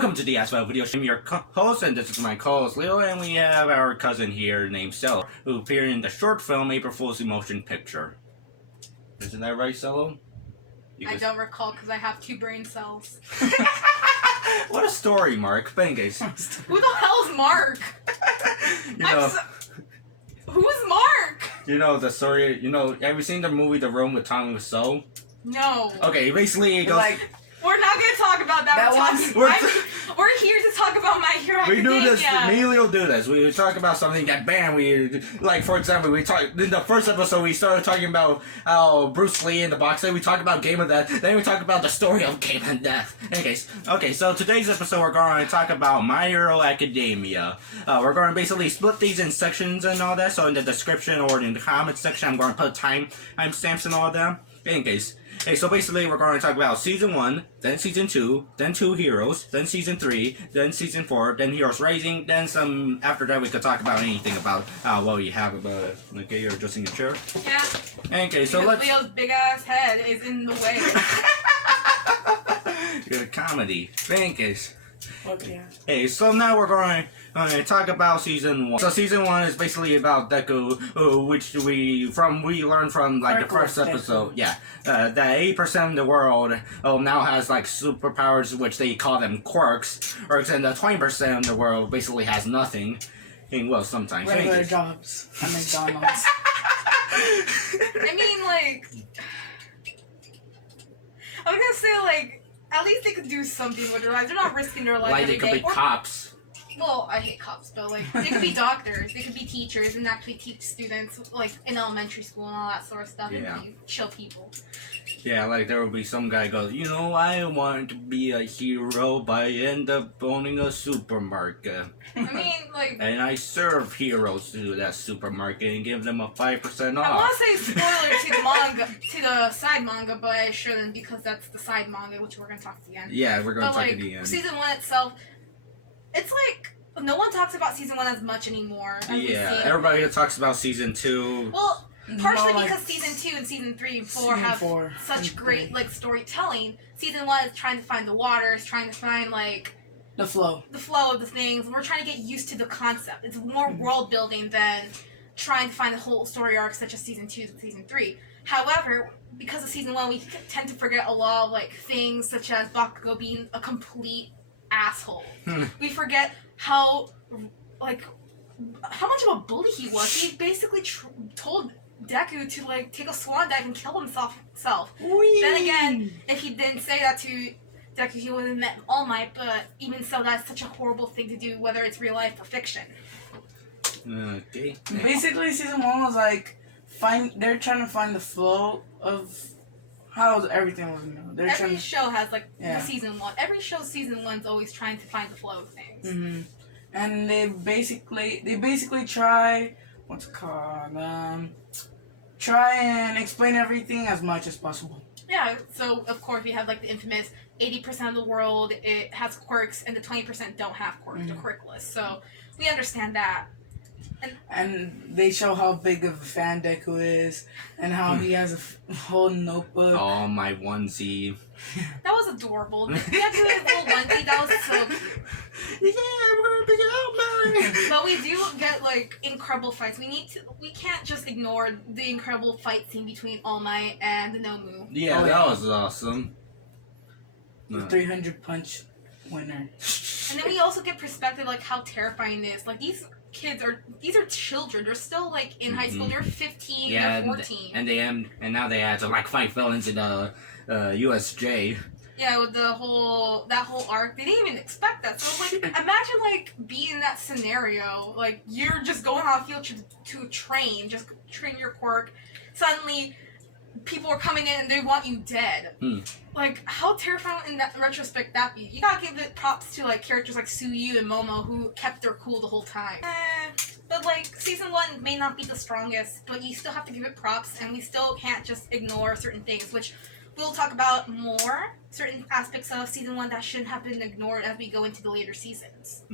Welcome to the Acevedo video. I'm your host, and this is my co-host Leo, and we have our cousin here named Cello, who appeared in the short film April Fool's Emotion Picture. Isn't that right, Cello? I don't recall because I have 2 brain cells. What a story, Mark. Bengay. Who the hell's Mark? Who's Mark? You know the story. Have you seen the movie The Room with Tommy Wiseau? No. Okay, basically it goes like. We're not going to talk about that. We're here to talk about My Hero Academia. We do this. Me and Leo do this. We talk about something that for example, we talk in the first episode. We started talking about how Bruce Lee in the box. Then we talked about Game of Death. Then we talked about the story of Game of Death. Anyways, okay. So today's episode, we're going to talk about My Hero Academia. We're going to basically split these in sections and all that. So in the description or in the comments section, I'm going to put timestamps and all that. In case. Hey, so basically we're going to talk about Season 1, then Season 2, then 2 Heroes, then Season 3, then Season 4, then Heroes Rising, then some... After that we could talk about anything about what we have about... Okay, you're adjusting your chair? Yeah. Okay, so let's... Leo's big-ass head is in the way. You're a comedy. In case. Okay. Hey, so now we're going to talk about Season 1. So Season 1 is basically about Deku, which we learned from like the first episode. Deku. Yeah, that 80% of the world now has like superpowers, which they call them quirks, or then the 20% of the world basically has nothing. And, well, sometimes regular jobs at McDonald's. I mean, like, I was gonna say like. At least they could do something with their lives. They're not risking their life. Like they could be cops. Well, I hate cops, but like they could be doctors, they could be teachers, and actually teach students like in elementary school and all that sort of stuff, and be chill people. Yeah, like there will be some guy goes, I want to be a hero, but I end up owning a supermarket. I mean, like... And I serve heroes to that supermarket and give them a 5% off. I want to say spoiler to the manga, to the side manga, but I shouldn't because that's the side manga, which we're going to talk at the end. Yeah, we're going to talk at the end. Season 1 itself, it's like... No one talks about Season 1 as much anymore. Yeah, everybody talks about Season 2. Well... Partially because Season 2 and Season 3 and 4 have such great, like, storytelling. Season 1 is trying to find the waters, trying to find, like... The flow of the things. We're trying to get used to the concept. It's more world building than trying to find the whole story arc, such as Season 2 and Season 3. However, because of Season 1, we tend to forget a lot of, like, things such as Bakugo being a complete asshole. We forget how much of a bully he was. He basically told Deku to like take a swan dive and kill himself. Then again, if he didn't say that to Deku, he would have met All Might. But even so, that's such a horrible thing to do, whether it's real life or fiction. Okay. Basically, Season 1 was like they're trying to find the flow of how everything was. Every show has like the Season 1. Every show Season 1's always trying to find the flow of things. Mm-hmm. And they basically try what's it called try and explain everything as much as possible. Yeah, so of course we have like the infamous 80% of the world it has quirks and the 20% don't have quirks, they're quirkless. So we understand that. And they show how big of a fan Deku is and how he has a whole notebook. Oh, my onesie. That was adorable. We had to do a little onesie, that was so Yeah, I'm gonna pick it up, man. But we do get like incredible fights. We can't just ignore the incredible fight scene between All Might and the Nomu. Yeah, that was awesome. The 300 punch winner. And then we also get perspective like how terrifying it is. Like these are children. They're still like in high school. They're 15, they're 14. And now they had to like fight villains in the USJ. Yeah, with that whole arc, they didn't even expect that. So like, imagine like being in that scenario. Like you're just going on a field trip to train your quirk. Suddenly, people are coming in and they want you dead. Like how terrifying in that retrospect that be. You gotta give it props to like characters like Suyu and Momo who kept their cool the whole time. But like Season 1 may not be the strongest, but you still have to give it props, and we still can't just ignore certain things, which we'll talk about more. Certain aspects of Season 1 that shouldn't have been ignored as we go into the later seasons.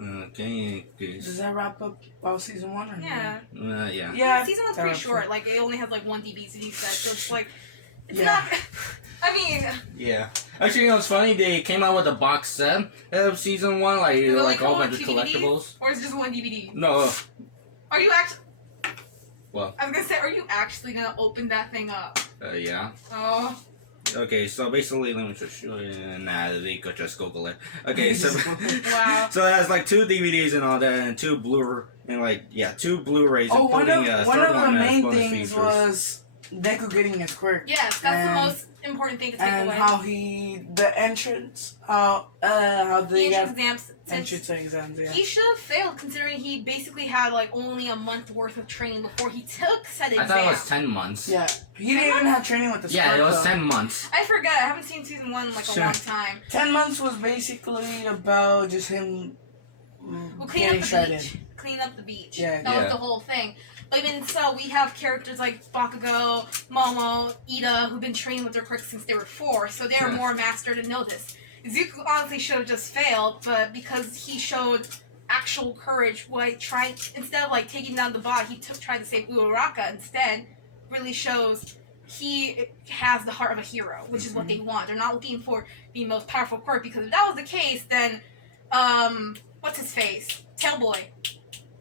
Okay. Does that wrap up about Season 1 or yeah. Yeah. Yeah. Season 1's pretty short. Like it only has like 1 DBZ set, so it's like it's I mean, Yeah. Actually, you know, it's funny. They came out with a box set of season 1, like is it like all like bunch of two DVDs? collectibles. Or is it just one DVD? No. Are you actually? Well. I was gonna say, are you actually gonna open that thing up? Yeah. Oh. Okay, so basically, let me just show you. Nah, they could just Google it. Okay, so Wow. so it has like 2 DVDs and all that, and 2 2 Blu-rays, Oh, one including of third the one as main bonus things features. was Deku getting his quirk. Yes, that's the most important thing to take And away. how the entrance, how they The got entrance exams. entrance exams. Yeah. He should have failed considering he basically had like only a month worth of training before he took said I exam. thought it was 10 months. Yeah, he didn't even have training with the Yeah, spark, it was though. 10 months. I forget. I haven't seen season 1 in like a long time. 10 months was basically about just him Well, clean getting up the shredded. beach. Clean up the beach. Yeah, that was yeah. the whole thing. But even so, we have characters like Bakugo, Momo, Iida, who've been training with their quirks since they were 4, so they're Yeah. more mastered and know this. Zuko honestly should have just failed, but because he showed actual courage, instead of like taking down the bot, he tried to save Uraraka instead. Really shows he has the heart of a hero, which is what they want. They're not looking for the most powerful quirk, because if that was the case, then what's his face? Tailboy.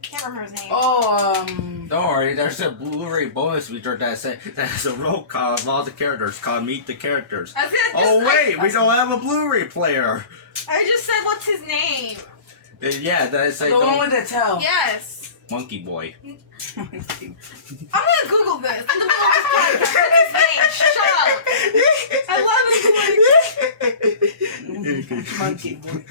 Can't remember his name. Oh, Don't worry, there's a Blu-ray bonus feature that has a roll call of all the characters called Meet the Characters. I was gonna Oh just, wait, we don't have a Blu-ray player. I just said what's his name? Yeah, that's the one with the tail. Yes. Monkey Boy. I'm gonna Google this. In the middle of this podcast. What's his name? Shut up. I love it. Monkey boy.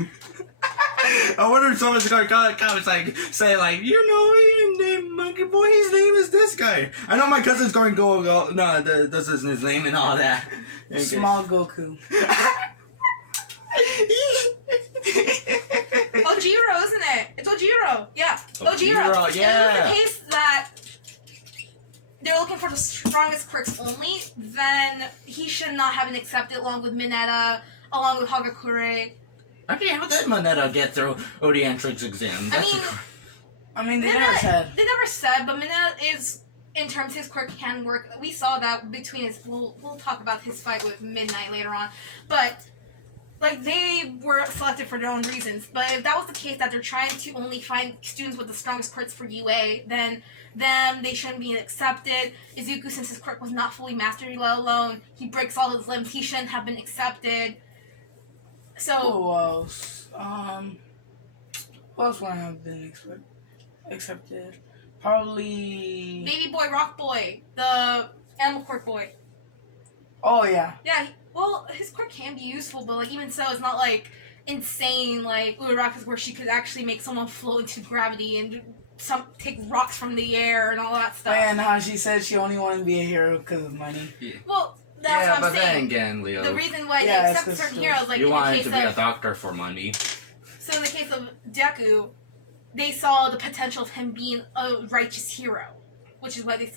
I wonder if someone's gonna comments like say like, you know, his name Monkey Boy. His name is this guy. I know my cousin's going to go. No, this isn't his name and all that. Okay. Small Goku. Ojiro, isn't it? It's Ojiro. Yeah. Ojiro, yeah. If it was the case that they're looking for the strongest quirks only, then he should not have been accepted along with Mineta, along with Hagakure. Okay, how did Moneta get through the entrance exam? I mean, they never said. They never said, but Mineta is, in terms of his quirk, can work. We saw that between his. We'll talk about his fight with Midnight later on, but. Like, they were selected for their own reasons. But if that was the case, that they're trying to only find students with the strongest quirks for UA, then they shouldn't be accepted. Izuku, since his quirk was not fully mastered, let alone he breaks all his limbs, he shouldn't have been accepted. So... Who else? Who else would have been accepted? Probably... Baby Boy, Rock Boy, the Animal Quirk Boy. Oh, yeah. Yeah, well, his quirk can be useful, but, like, even so, it's not, like, insane, like, Uraraka's, where she could actually make someone float into gravity and take rocks from the air and all that stuff. And how she said she only wanted to be a hero because of money. Yeah. Well, that's what I'm but then saying. again, Leo, The reason why Yeah, they it's accept certain just- heroes, like, you in the wanted case to be a of... doctor for money. So in the case of Deku, they saw the potential of him being a righteous hero. Which is why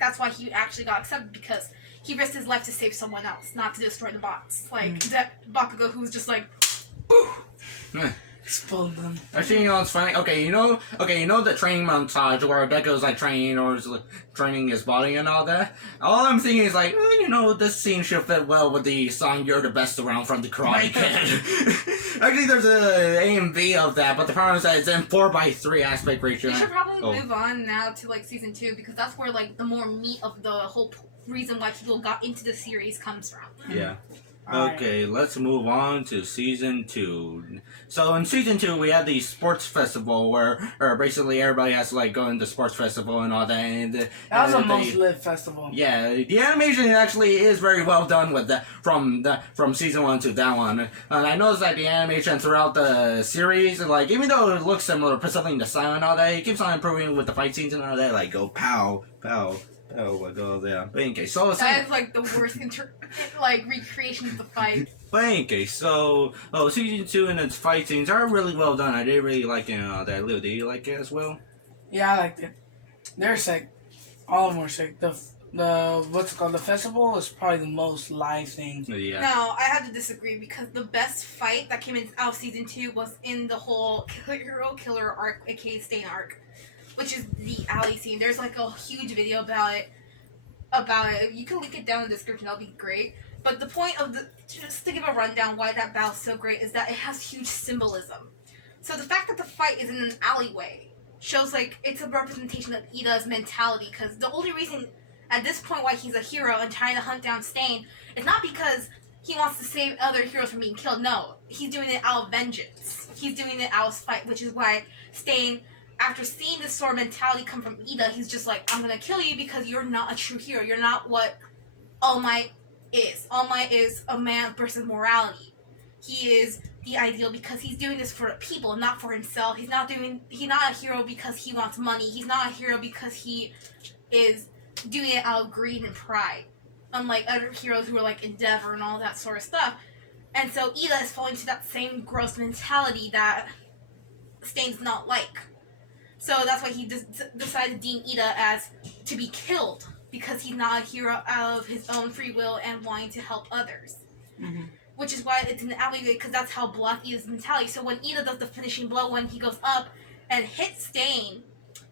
that's why he actually got accepted, because he risked his life to save someone else, not to destroy the bots. Like Bakugo, who's just like, Explode them. Actually, you know what's funny? Okay, you know the training montage where Deko's like training or is like, training his body and all that. All I'm thinking is like, you know, this scene should fit well with the song "You're the Best Around" from the Karate Kid. Actually, there's a AMV of that, but the problem is that it's in 4:3 aspect ratio. we should probably move on now to like season 2, because that's where like the more meat of the whole reason why people got into the series comes from. Yeah. Alright. Okay, let's move on to season 2. So in season 2, we have the sports festival where basically everybody has to like go into the sports festival and all that. And That was a most lit festival. Yeah, the animation actually is very well done with that from season 1 to that one. And I noticed that the animation throughout the series, like even though it looks similar, particularly the style and all that, it keeps on improving with the fight scenes and all that. Like go pow pow. Oh, what goes there? But in case, so That is like the worst recreation of the fight. But in case, so season 2 and its fight scenes are really well done. I did really like it. That Leo, did you like it as well? Yeah, I liked it. They're sick. All of them were sick. The what's it called? The festival is probably the most live thing. Yeah. No, I have to disagree, because the best fight that came out of season 2 was in the whole Hero Killer arc, aka Stain arc, which is the alley scene. There's like a huge video about it. You can link it down in the description. That'll be great. But the point of just to give a rundown why that battle's so great is that it has huge symbolism. So the fact that the fight is in an alleyway shows like it's a representation of Iida's mentality. Because the only reason at this point why he's a hero and trying to hunt down Stain is not because he wants to save other heroes from being killed. No, he's doing it out of vengeance. He's doing it out of spite, which is why Stain, after seeing this sort of mentality come from Iida, he's just like, I'm gonna kill you because you're not a true hero. You're not what All Might is. All Might is a man versus morality. He is the ideal because he's doing this for the people, not for himself. He's not a hero because he wants money. He's not a hero because he is doing it out of greed and pride. Unlike other heroes who are like Endeavor and all that sort of stuff. And so Iida is falling to that same gross mentality that Stain's not like. So that's why he decided to deem Iida as to be killed, because he's not a hero out of his own free will and wanting to help others. Mm-hmm. Which is why it's in the alleyway, because that's how block Iida's mentality. So when Iida does the finishing blow, when he goes up and hits Stain,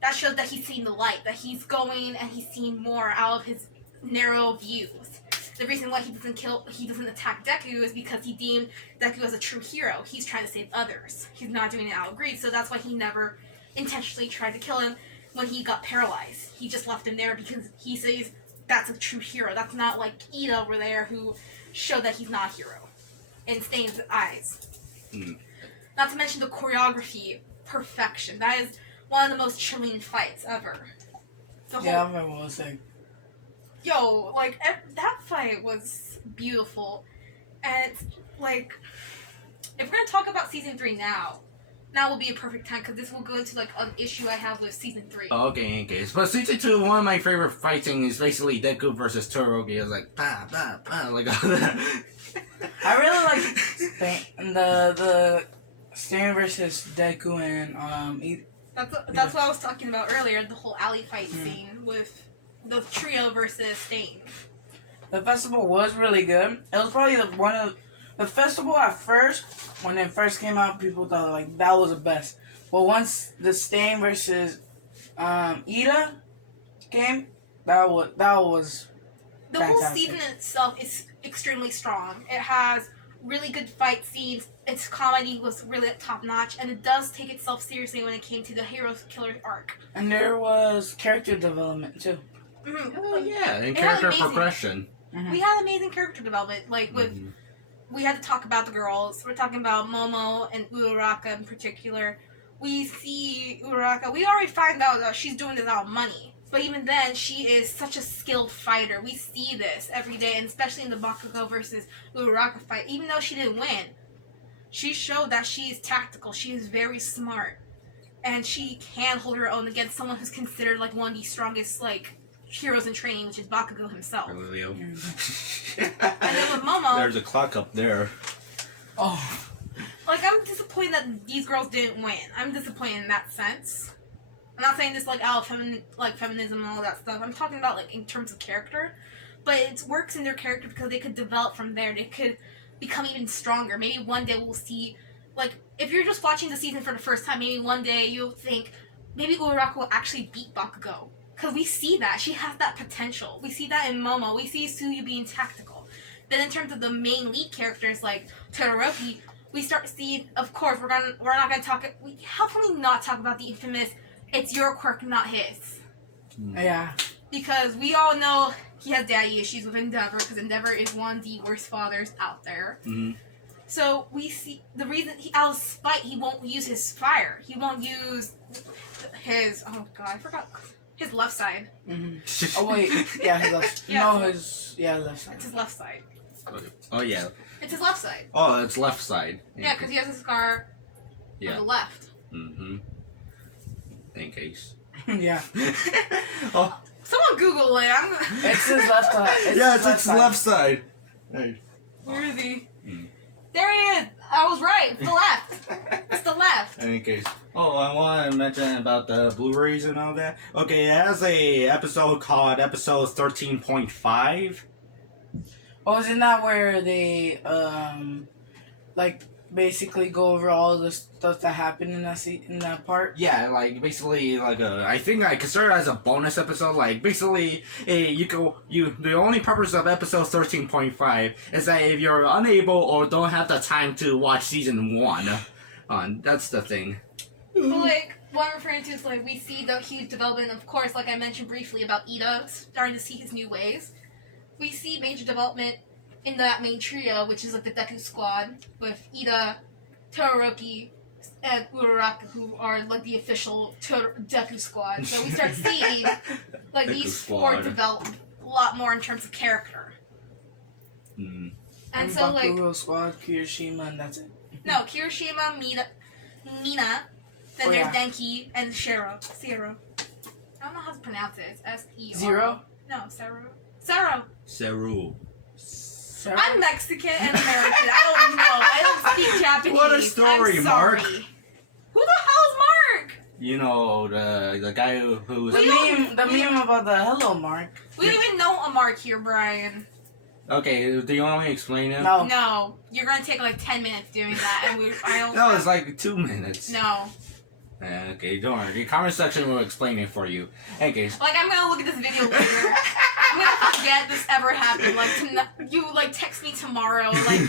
that shows that he's seen the light, that he's going and he's seen more out of his narrow views. The reason why he doesn't attack Deku is because he deemed Deku as a true hero. He's trying to save others. He's not doing it out of greed, so that's why he never intentionally tried to kill him when he got paralyzed. He just left him there because he says that's a true hero. That's not like Iida over there who showed that he's not a hero in Stain's eyes. Mm. Not to mention the choreography, perfection. That is one of the most chilling fights ever. Yeah, I remember what I was saying. Yo, like, that fight was beautiful. And, like, if we're going to talk about Season 3 now will be a perfect time, because this will go into, like, an issue I have with Season 3. Oh, okay. But Season 2, one of my favorite fighting is basically Deku versus Todoroki. It's like, pa, pa, pa, like all that. I really like the Stain versus Deku and That's what I was talking about earlier, the whole alley fight scene with the trio versus Stain. The festival was really good. It was probably the festival at first, when it first came out, people thought like that was the best. But once the Stain versus Iida came, that was the fantastic. whole season itself is extremely strong. It has really good fight scenes. Its comedy was really top notch, and it does take itself seriously when it came to the Heroes Killer arc. And there was character development too. Mm-hmm. Oh yeah, and character progression. Mm-hmm. We had amazing character development, like with. Mm-hmm. We had to talk about the girls. We're talking about Momo and Uraraka in particular. We see Uraraka. We already find out that she's doing this out of money. But even then, she is such a skilled fighter. We see this every day, and especially in the Bakugo versus Uraraka fight. Even though she didn't win, she showed that she is tactical. She is very smart. And she can hold her own against someone who's considered like one of the strongest like heroes in training, which is Bakugo himself. And then with Momo, there's a clock up there. Oh. Like, I'm disappointed that these girls didn't win. I'm disappointed in that sense. I'm not saying this, like, out of feminism and all that stuff. I'm talking about, like, in terms of character. But it works in their character because they could develop from there. They could become even stronger. Maybe one day we'll see, like, if you're just watching the season for the first time, maybe one day you'll think, maybe Uraraka will actually beat Bakugo. Because we see that. She has that potential. We see that in Momo. We see Suyu being tactical. Then in terms of the main lead characters, like Todoroki, we start seeing, of course, we're not gonna talk. How can we not talk about the infamous? It's your quirk, not his. Yeah. Because we all know he has daddy issues with Endeavor, because Endeavor is one of the worst fathers out there. Mm-hmm. So we see the reason out of spite he won't use his fire. He won't use his. Oh God, I forgot. His left side. Mm-hmm. Oh wait, yeah, his left. Yeah. No, left side. It's his left side. Oh yeah. It's his left side. Oh, it's left side. Yeah, because he has a scar on the left. Mm-hmm. In case. Yeah. Oh. Someone Google it. It's his left side. It's its left side. Hey. Where is he? There he is. I was right. It's the left. It's the left. In case. Oh, I want to mention about the Blu-rays and all that. Okay, it has a episode called episode 13.5. Oh, isn't that where they like basically go over all the stuff that happened in that part. Yeah, like basically, like I think I consider it as a bonus episode. Like basically, the only purpose of episode 13.5 is that if you're unable or don't have the time to watch season 1, that's the thing. But like what I'm referring to is like we see the huge development. Of course, like I mentioned briefly about Iida starting to see his new ways. We see major development in that main trio, which is like the Deku squad with Iida, Todoroki, and Uraraka, who are like the official Deku squad. So we start seeing like Deku these squad. 4 develop a lot more in terms of character. Mm. And so like Bakuro squad, Kirishima, and that's it. no, Kirishima, Mina, then Oh, there's yeah. Denki and Zero. I don't know how to pronounce it. It's S-E-R. Zero? No, Zero. Seru. Sarah? I'm Mexican and American. I don't know. I don't speak Japanese. What a story, I'm sorry. Mark. Who the hell is Mark? You know the guy who was. The meme about the hello Mark. We don't even know a Mark here, Brian. Okay, do you want me to explain it? No. No, you're gonna take like 10 minutes doing that, and I don't. No, it's like 2 minutes. No. Okay, don't worry. The comment section will explain it for you. Okay. Like I'm gonna look at this video later. I'm gonna forget this ever happened. Like you like text me tomorrow. Like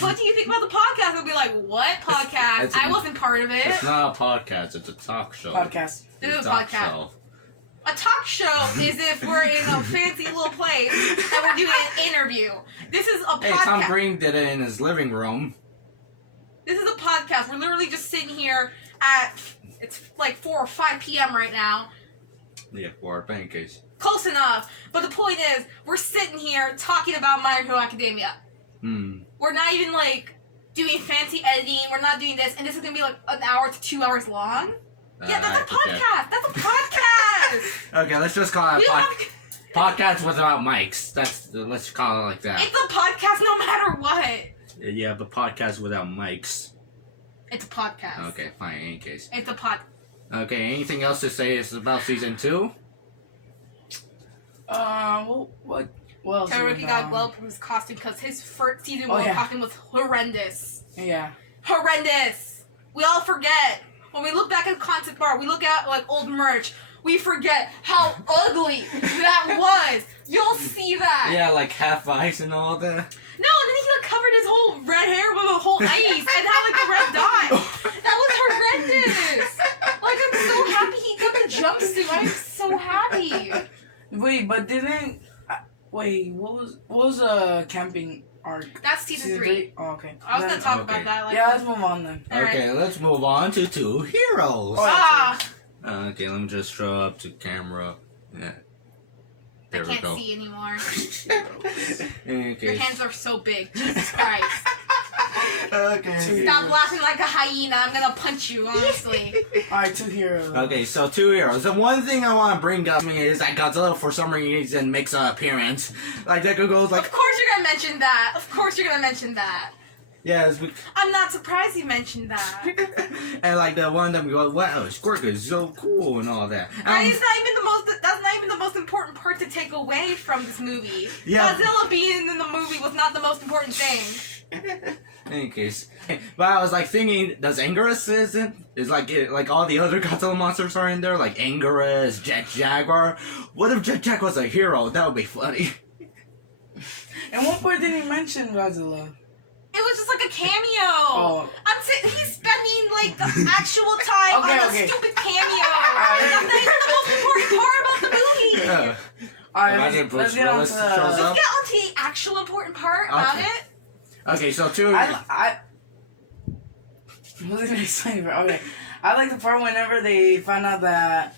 what do you think about the podcast? I'll be like, what podcast? I wasn't part of it. It's not a podcast. It's a talk show. Podcast. This is It's a talk podcast. show. A talk show is if we're in a fancy little place and we're doing an interview. This is a Hey, Tom podcast. Green did it in his living room. This is a podcast. We're literally just sitting here at it's like 4 or 5 p.m. right now. Yeah, for our pancakes. Close enough. But the point is, we're sitting here talking about My Hero Academia. Hmm. We're not even like doing fancy editing. We're not doing this, and this is gonna be like an hour to 2 hours long. Yeah, that's a Okay. podcast. That's a podcast. Okay, let's just call it We a don't podcast. have. Podcast without mics. Let's call it like that. It's a podcast no matter what. Yeah, but podcast without mics. It's a podcast. Okay, fine. In any case. It's a pod. Okay, anything else to say is about season 2? What else? Todoroki got well from his costume because his first season Oh, 1 yeah. costume was horrendous. Yeah. Horrendous. We all forget. When we look back at the concept art, we look at like old merch, we forget how ugly that was. You'll see that. Yeah, like half ice and all that. No, and then he like covered his whole red hair with a whole ice and had like a red dot. That was horrendous. Like I'm so happy he got the jumpsuit. I'm so happy. Wait, but didn't what was camping arc? That's season 3. Oh, okay. I was gonna talk Okay. about that. Like, Yeah, let's move on then. All right. Okay, let's move on to 2 heroes. Ah, Okay, let me just show up to camera. Yeah. I There we can't go. see anymore. In Your case. hands are so big. Jesus Christ. Okay. Stop laughing like a hyena. I'm gonna punch you, honestly. Alright, 2 heroes. Okay, so 2 heroes. The one thing I want to bring up is that Godzilla, for some reason, makes an appearance. Like, Deku goes like, Of course you're gonna mention that. Of course you're gonna mention that. yes, I'm not surprised you mentioned that. and like the one of them go, wow, Squirk is so cool and all that. That's not even the most important part to take away from this movie. Yeah. Godzilla being in the movie was not the most important thing. In any case, but I was like thinking, does Anguirus is like all the other Godzilla monsters are in there, like Anguirus, Jet Jaguar. What if Jet Jaguar was a hero? That would be funny. And one part didn't he mention Godzilla? It was just like a cameo. Oh. He's spending like the actual time Okay, on okay. a stupid cameo. That's not even the most important part about the movie. Yeah. Alright, Imagine Bruce let's get on Willis to shows Let's up. get on to the actual important part about Okay. it. Okay, so 2. I what was I gonna explain? Okay, I like the part whenever they found out that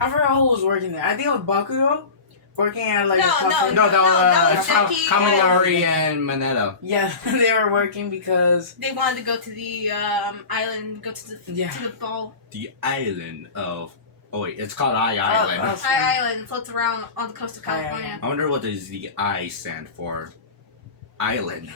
I forgot who was working there. I think it was Bakuro working at like a coffee. No, that was that was Denki Kamilari and Mineta. Yeah, they were working because They wanted to go to the island, go to the Yeah. to the ball. The island of. Oh wait, it's called Island. High Island floats around on the coast of High California. I wonder what does the I stand for. Island.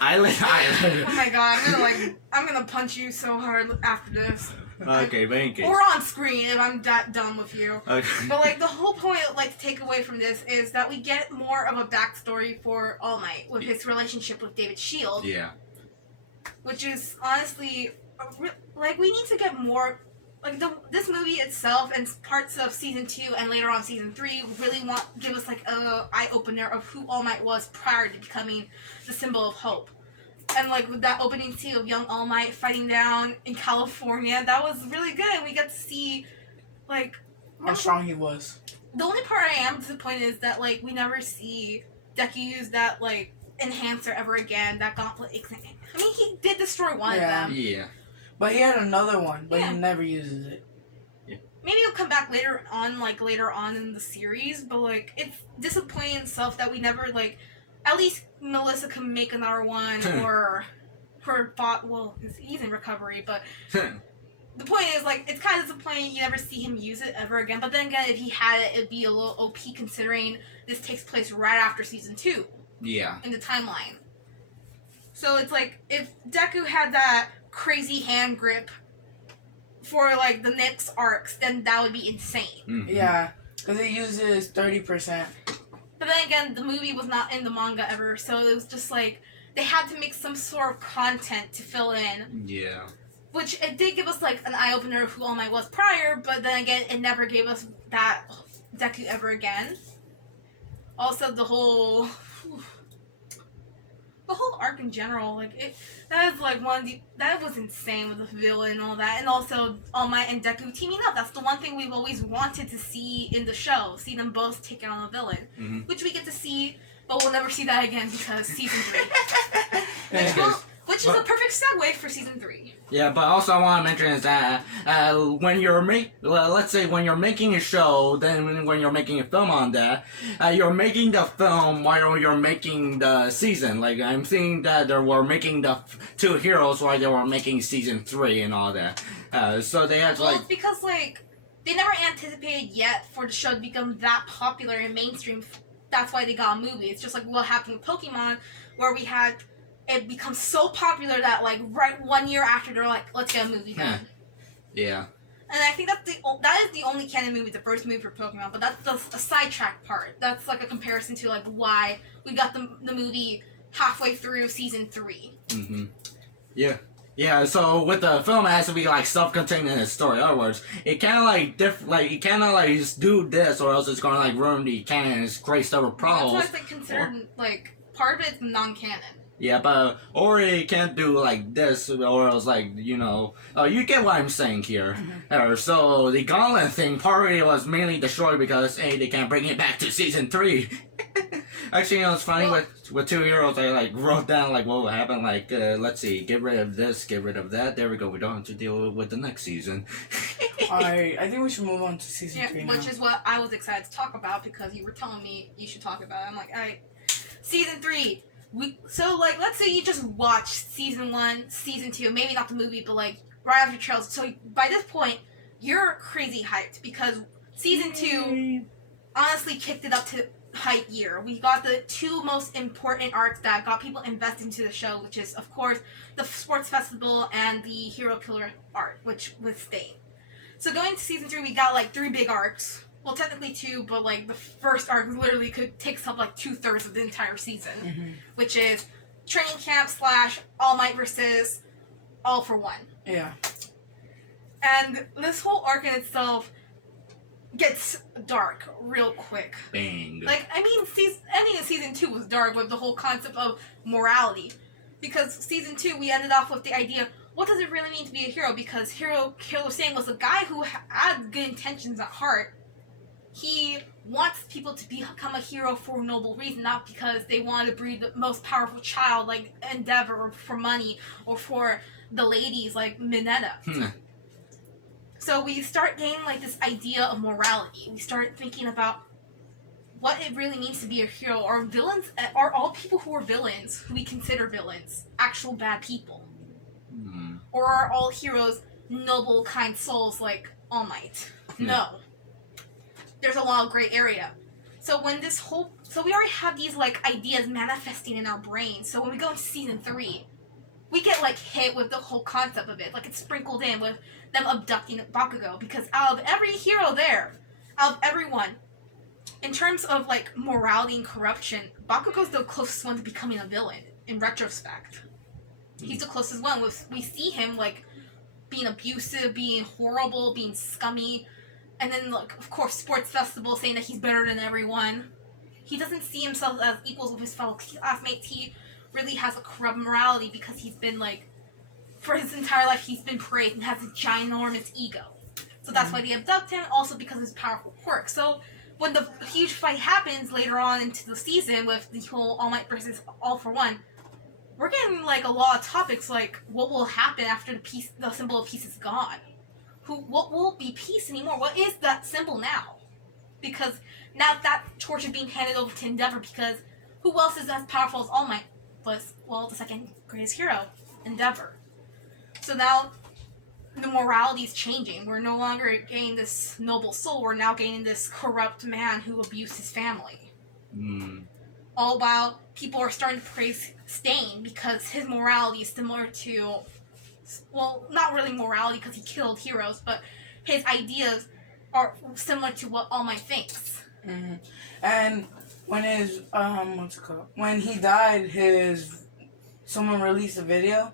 Island. Oh my god, I'm gonna punch you so hard after this. Okay, but in case. Or on screen if I'm that done with you. Okay. But like the whole point I'd like to take away from this is that we get more of a backstory for All Might with his relationship with David Shield. Yeah. which is honestly like we need to get more. Like this movie itself and parts of season 2 and later on season 3 really give us like a eye opener of who All Might was prior to becoming the symbol of hope. And like with that opening scene of young All Might fighting down in California, that was really good. And we got to see like how strong he was. The only part I am disappointed is that like we never see Deku use that like enhancer ever again. That gauntlet. I mean, he did destroy one of them. Yeah. But he had another one, but he never uses it. Yeah. Maybe it'll come back later on in the series, but like it's disappointing itself that we never like. At least Melissa can make another one, or her bot. Well, he's in recovery, but the point is like it's kind of disappointing you never see him use it ever again. But then again, if he had it, it'd be a little OP considering this takes place right after season 2. Yeah. In the timeline. So it's like if Deku had that crazy hand grip for like the next arcs, then that would be insane. Mm-hmm. Yeah, because it uses 30%. But then again, the movie was not in the manga ever, so it was just like they had to make some sort of content to fill in. Yeah. Which it did give us like an eye opener of who All Might was prior, but then again, it never gave us that Deku ever again. Also, the whole arc in general, like that is like that was insane with the villain and all that, and also All Might and Deku teaming up. That's the one thing we've always wanted to see in the show, see them both take on a villain, which we get to see, but we'll never see that again because season 3. Which is a perfect segue for season 3. Yeah, but also I want to mention is that when you're let's say when you're making a show, then when you're making a film on that, you're making the film while you're making the season. Like I'm seeing that they were making the 2 heroes while they were making season 3 and all that. So they had Well, because like they never anticipated yet for the show to become that popular and mainstream. That's why they got a movie. It's just like what happened with Pokemon, where we had. It becomes so popular that like right 1 year after they're like, let's get a movie done. Yeah. And I think that is the only canon movie, the first movie for Pokemon. But that's the sidetrack part. That's like a comparison to like why we got the movie halfway through season 3. Mm-hmm. Yeah. Yeah, so with the film, it has to be like self-contained in its story. In other words, it kind of like you cannot like just do this, or else it's gonna like ruin the canon and create several problems. That's why it's like considered like part of it's non-canon. Yeah, but or it can't do like this, or else like you get what I'm saying here. So the Gauntlet thing, part of it was mainly destroyed because they can't bring it back to season 3. Actually, it's funny with 2 heroes. I like wrote down like what would happen. Like let's see, get rid of this, get rid of that. There we go. We don't have to deal with the next season. Alright, I think we should move on to season 3 now. Which is what I was excited to talk about because you were telling me you should talk about it. I'm like, alright, season 3. So like let's say you just watch season 1, season 2, maybe not the movie, but like right after trails. So by this point, you're crazy hyped because season 2 honestly kicked it up to hype year. We got the 2 most important arcs that got people invested into the show, which is of course the sports festival and the hero killer arc, which was staying. So going to season 3, we got like 3 big arcs. Well, technically 2, but like the first arc literally takes up like 2/3 of the entire season, which is training camp / All Might versus All for One. Yeah. And this whole arc in itself gets dark real quick. Bang. Like I mean, ending of season 2 was dark with the whole concept of morality, because season 2 we ended off with the idea. What does it really mean to be a hero? Because Hero Killer Stain was a guy who had good intentions at heart. He wants people to become a hero for a noble reason, not because they want to breed the most powerful child like Endeavor, or for money, or for the ladies like Mineta. So we start getting like this idea of morality. We start thinking about what it really means to be a hero. Are all people who are villains, who we consider villains, actual bad people? Or are all heroes noble, kind souls like All Might? No. There's a lot of gray area. So when so we already have these like ideas manifesting in our brains. So when we go into season 3, we get like hit with the whole concept of it. Like it's sprinkled in with them abducting Bakugo. Because out of every hero there, out of everyone, in terms of like morality and corruption, Bakugo's the closest one to becoming a villain in retrospect. He's the closest one. We see him like being abusive, being horrible, being scummy, and then like of course sports festival saying that he's better than everyone. He doesn't see himself as equals with his fellow classmates. He really has a corrupt morality because he's been like, for his entire life, he's been praised and has a ginormous ego. So that's why they abduct him, also because of his powerful quirk. So when the huge fight happens later on into the season with the whole All Might versus All for One, we're getting like a lot of topics like what will happen after the symbol of peace is gone. What won't be peace anymore? What is that symbol now? Because now that torch is being handed over to Endeavor, because who else is as powerful as All Might? Was, well, the second greatest hero, Endeavor. So now the morality is changing. We're no longer gaining this noble soul. We're now gaining this corrupt man who abused his family. All while people are starting to praise Stain because his morality is similar to, well, not really morality because he killed heroes, but his ideas are similar to what All Might thinks. And when his what's it called? When he died, someone released a video.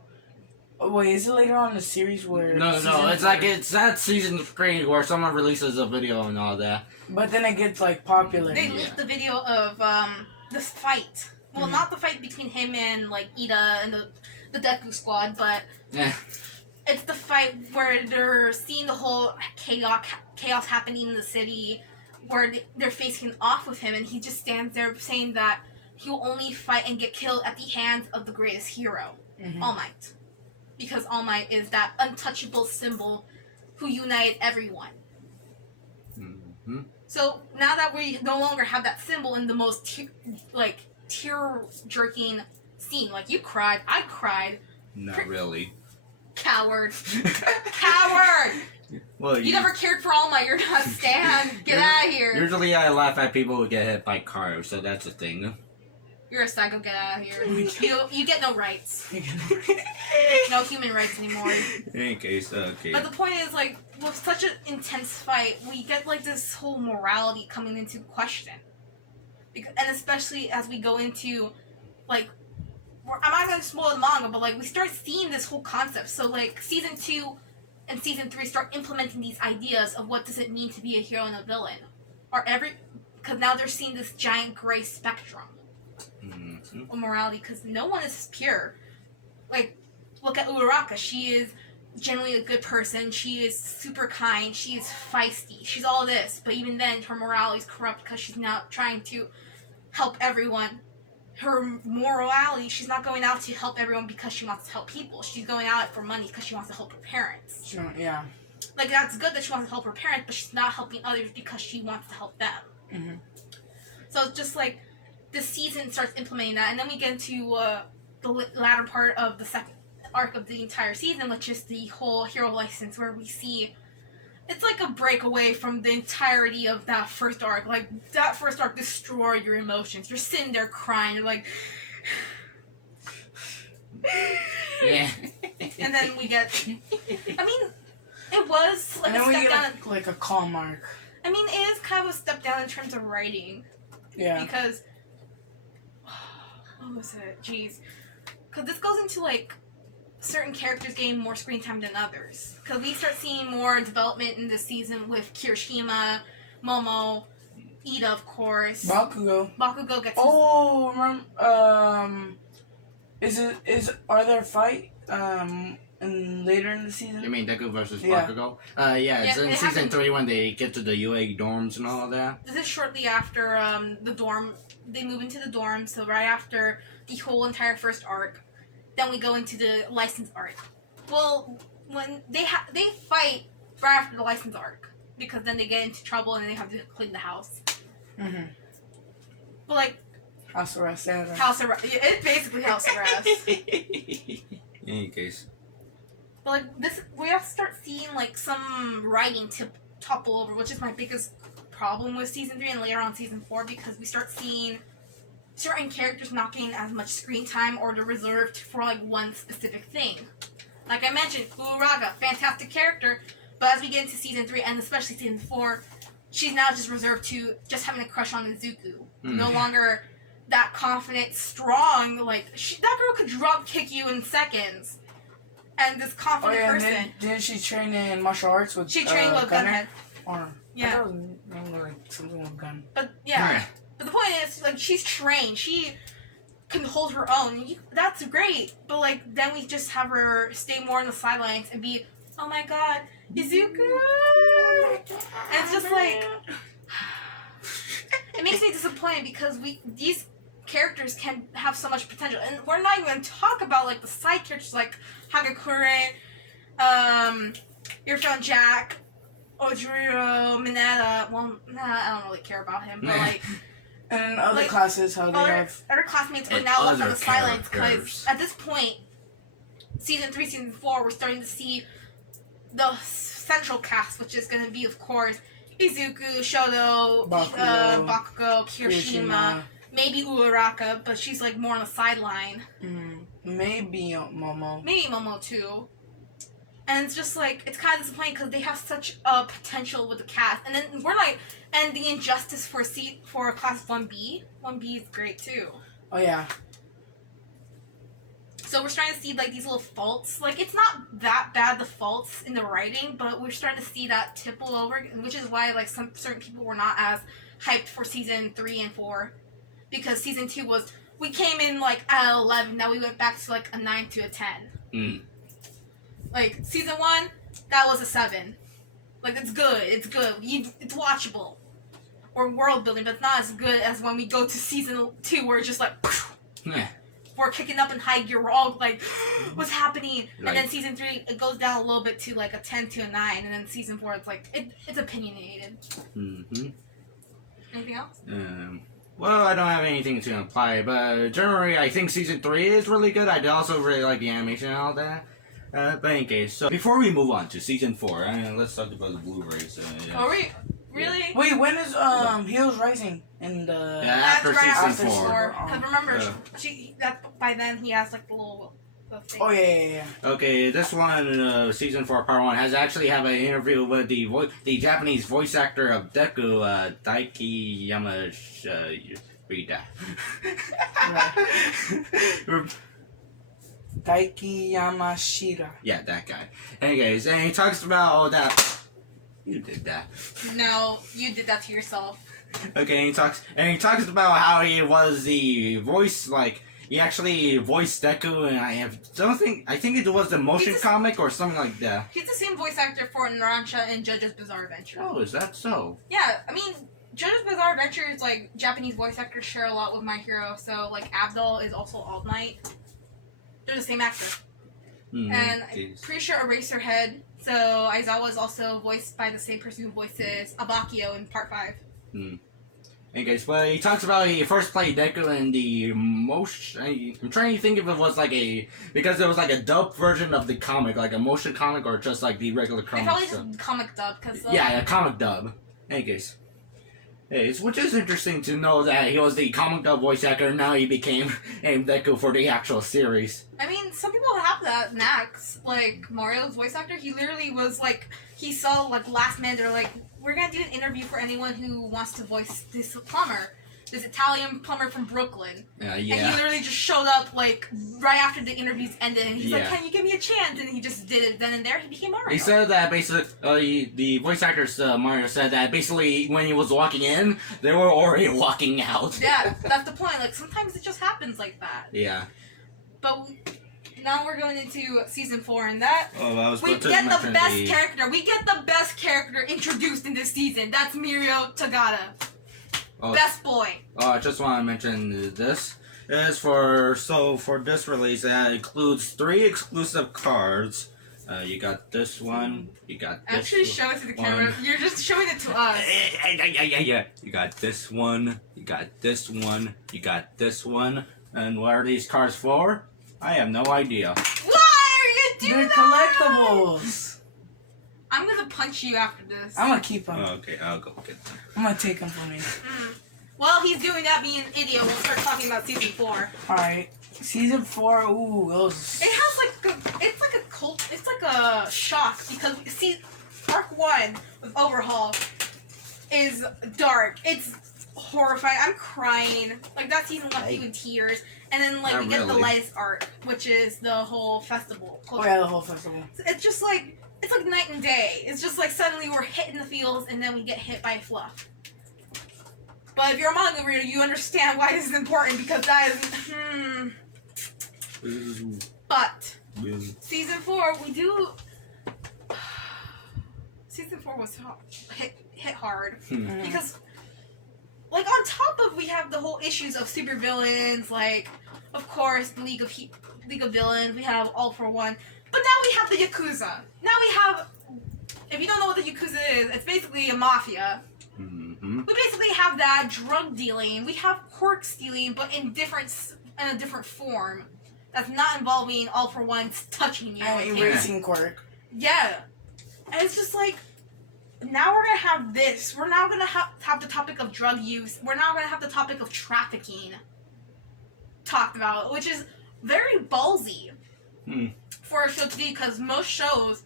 Wait, is it later on in the series where? No, it's that season 3 where someone releases a video and all that. But then it gets like popular. They leaked the video of this fight. Well, not the fight between him and like Iida and the Deku squad, but it's the fight where they're seeing the whole chaos happening in the city, where they're facing off with him, and he just stands there saying that he'll only fight and get killed at the hands of the greatest hero, All Might. Because All Might is that untouchable symbol who united everyone. So now that we no longer have that symbol in the most tear-jerking scene, like you cried, I cried. Not really. Coward. Coward! Well, you never cared for All Might, you're not Stan. Get out of here. Usually I laugh at people who get hit by cars, so that's a thing. You're a psycho, get out of here. You get no rights. No human rights anymore. In any case, okay. But the point is, like, with such an intense fight, we get, like, this whole morality coming into question. And especially as we go into, like, I'm not going to spoil the manga, but, like, we start seeing this whole concept. So, like, Season 2 and Season 3 start implementing these ideas of what does it mean to be a hero and a villain. Because now they're seeing this giant gray spectrum of morality, because no one is pure. Like, look at Uraraka. She is generally a good person. She is super kind. She is feisty. She's all this. But even then, her morality is corrupt because she's not trying to help everyone. Her morality, she's not going out to help everyone because she wants to help people. She's going out for money because she wants to help her parents. Sure, yeah. Like, that's good that she wants to help her parents, but she's not helping others because she wants to help them. So it's just like, this season starts implementing that, and then we get into the latter part of the second arc of the entire season, which is the whole hero license, where we see it's like a breakaway from the entirety of that first arc. Like, that first arc destroyed your emotions. You're sitting there crying. You're like... Yeah. And then we get... I mean, it was like a step down... like a calm arc. I mean, it is kind of a step down in terms of writing. Yeah. Because... What was it? Jeez. Because this goes into, like, certain characters getting more screen time than others. Because we start seeing more development in this season with Kirishima, Momo, Iida, of course. Bakugo gets... Oh, remember, are there fight, later in the season? You mean Deku versus Bakugo? Yeah, it's in season 3 when they get to the UA dorms and all that. This is shortly after, the dorm... They move into the dorm, so right after the whole entire first arc, then we go into the license arc. Well, when they fight right after the license arc, because then they get into trouble and they have to clean the house. But like, house arrest. House arrest. Yeah, it's basically house arrest. In any case. But like this, we have to start seeing like some writing to topple over, which is my biggest problem with season 3 and later on season 4, because we start seeing certain characters not getting as much screen time, or they're reserved for like one specific thing. Like I mentioned, Uraraka, fantastic character, but as we get into season 3 and especially season 4, she's now just reserved to just having a crush on Izuku. No longer that confident, strong, like, that girl could drop kick you in seconds. And this confident person. And didn't she train in martial arts with She trained with Gunhead. Or, yeah. I thought it was like something with gun. But, yeah. But the point is, like, she's trained. She can hold her own. That's great. But, like, then we just have her stay more on the sidelines and be, oh my god, Izuku! And it's just like... It makes me disappointed because these characters can have so much potential. And we're not even going to talk about, like, the side characters like Hagakure, your friend Jack, Ojiro, Mineta. Well, I don't really care about him, but, like... And other like, classes, how they have... Other classmates are now left on the sidelines because at this point, Season 3, Season 4, we're starting to see the central cast, which is going to be, of course, Izuku, Shoto, Bakugo, Kirishima, maybe Uraraka, but she's, like, more on the sideline. Maybe Momo. Maybe Momo, too. And it's just, like, it's kind of disappointing because they have such a potential with the cast. And then we're, like... And the injustice for class 1B. 1B is great, too. Oh, yeah. So we're starting to see, like, these little faults. Like, it's not that bad, the faults in the writing, but we're starting to see that tipple over, which is why, like, some certain people were not as hyped for Season 3 and 4. Because Season 2 was... We came in, like, at 11, now we went back to, like, a 9 to a 10. Like, Season 1, that was a 7. Like, it's good. It's good. It's watchable. Or world building, but it's not as good as when we go to Season 2 where it's just like... We're kicking up in high gear. We're all like, what's happening? Like, and then Season 3, it goes down a little bit to like a 10 to a 9. And then Season 4, it's like, it's opinionated. Anything else? Well, I don't have anything to imply, but generally, I think Season 3 is really good. I also really like the animation and all that. But in any case, so before we move on to Season 4, let's talk about the Blu-rays. Are we? Really? Wait, when is Heroes Rising in the... after Season 4. Because remember, by then he has like the little thing. Oh, yeah. Okay, this one, Season 4, Part 1, has actually have an interview with the Japanese voice actor of Deku, Daiki Yamashita. Daiki Yamashita. Yeah, that guy. Anyways, and he talks about all that... You did that. No, you did that to yourself. Okay, he talks about how he was the voice, like, he actually voiced Deku, and I think it was the motion comic or something like that. He's the same voice actor for Narancia and JoJo's Bizarre Adventure. Oh, is that so? Yeah, I mean, JoJo's Bizarre Adventure is like, Japanese voice actors share a lot with My Hero, so, like, Abdul is also All Might. They're the same actor. And I'm pretty sure Eraserhead, so Aizawa is also voiced by the same person who voices Abakio in Part 5. Okay, but he talks about he first played Deku in the motion... I'm trying to think if it was like because it was like a dub version of the comic, like a motion comic or just like the regular comic. Probably just comic dub, because... yeah, a comic dub. In any case. Which is interesting to know that he was the comic dub voice actor and now he became Deku for the actual series. I mean, some people have that knack. Like, Mario's voice actor, he literally was like, he saw, like, last minute, they're like, we're gonna do an interview for anyone who wants to voice this plumber. This Italian plumber from Brooklyn. Yeah. And he literally just showed up, like, right after the interviews ended, and he's like, can you give me a chance? And he just did it then and there, he became Mario. He said that basically, the voice actor Mario said that basically when he was walking in, they were already walking out. Yeah, that's the point. Like, sometimes it just happens like that. Yeah. But now we're going into Season 4, and that... we get the best character. We get the best character introduced in this season. That's Mirio Tagada. Best boy. I just want to mention this. For this release, that includes 3 exclusive cards. You got this one. You got this. Actually, show it to the camera. You're just showing it to us. Yeah. You got this one. You got this one. You got this one. And what are these cards for? I have no idea. Why are you doing that? They're collectibles. I'm gonna punch you after this. I'm gonna keep them. Okay, I'll go get them. I'm gonna take them from me. Well, he's doing that being an idiot. We'll start talking about Season 4. Alright. Season 4, ooh, those... It has it's like a shock, because, see, Arc 1 with Overhaul is dark. It's horrified. I'm crying. Like, that season left you in tears. And then, like, Not we get the really. latest arc, which is the whole festival. Oh yeah, the whole festival. It's just like, it's like night and day. It's just like suddenly we're hit in the fields and then we get hit by fluff. But if you're a manga reader, you understand why this is important because that is, But, season 4, we do... Season 4 was hit hard. Because, like, on top of we have the whole issues of supervillains, like, of course, the League of Villains, we have All for One. But now we have the Yakuza. Now we have... If you don't know what the Yakuza is, it's basically a mafia. We basically have that drug dealing. We have quirk stealing, but in a different form. That's not involving All for One's touching you. And erasing quirk. Yeah. And it's just like, now we're going to have this. We're now going to have the topic of drug use. We're now going to have the topic of trafficking talked about, which is very ballsy for a show to do, because most shows,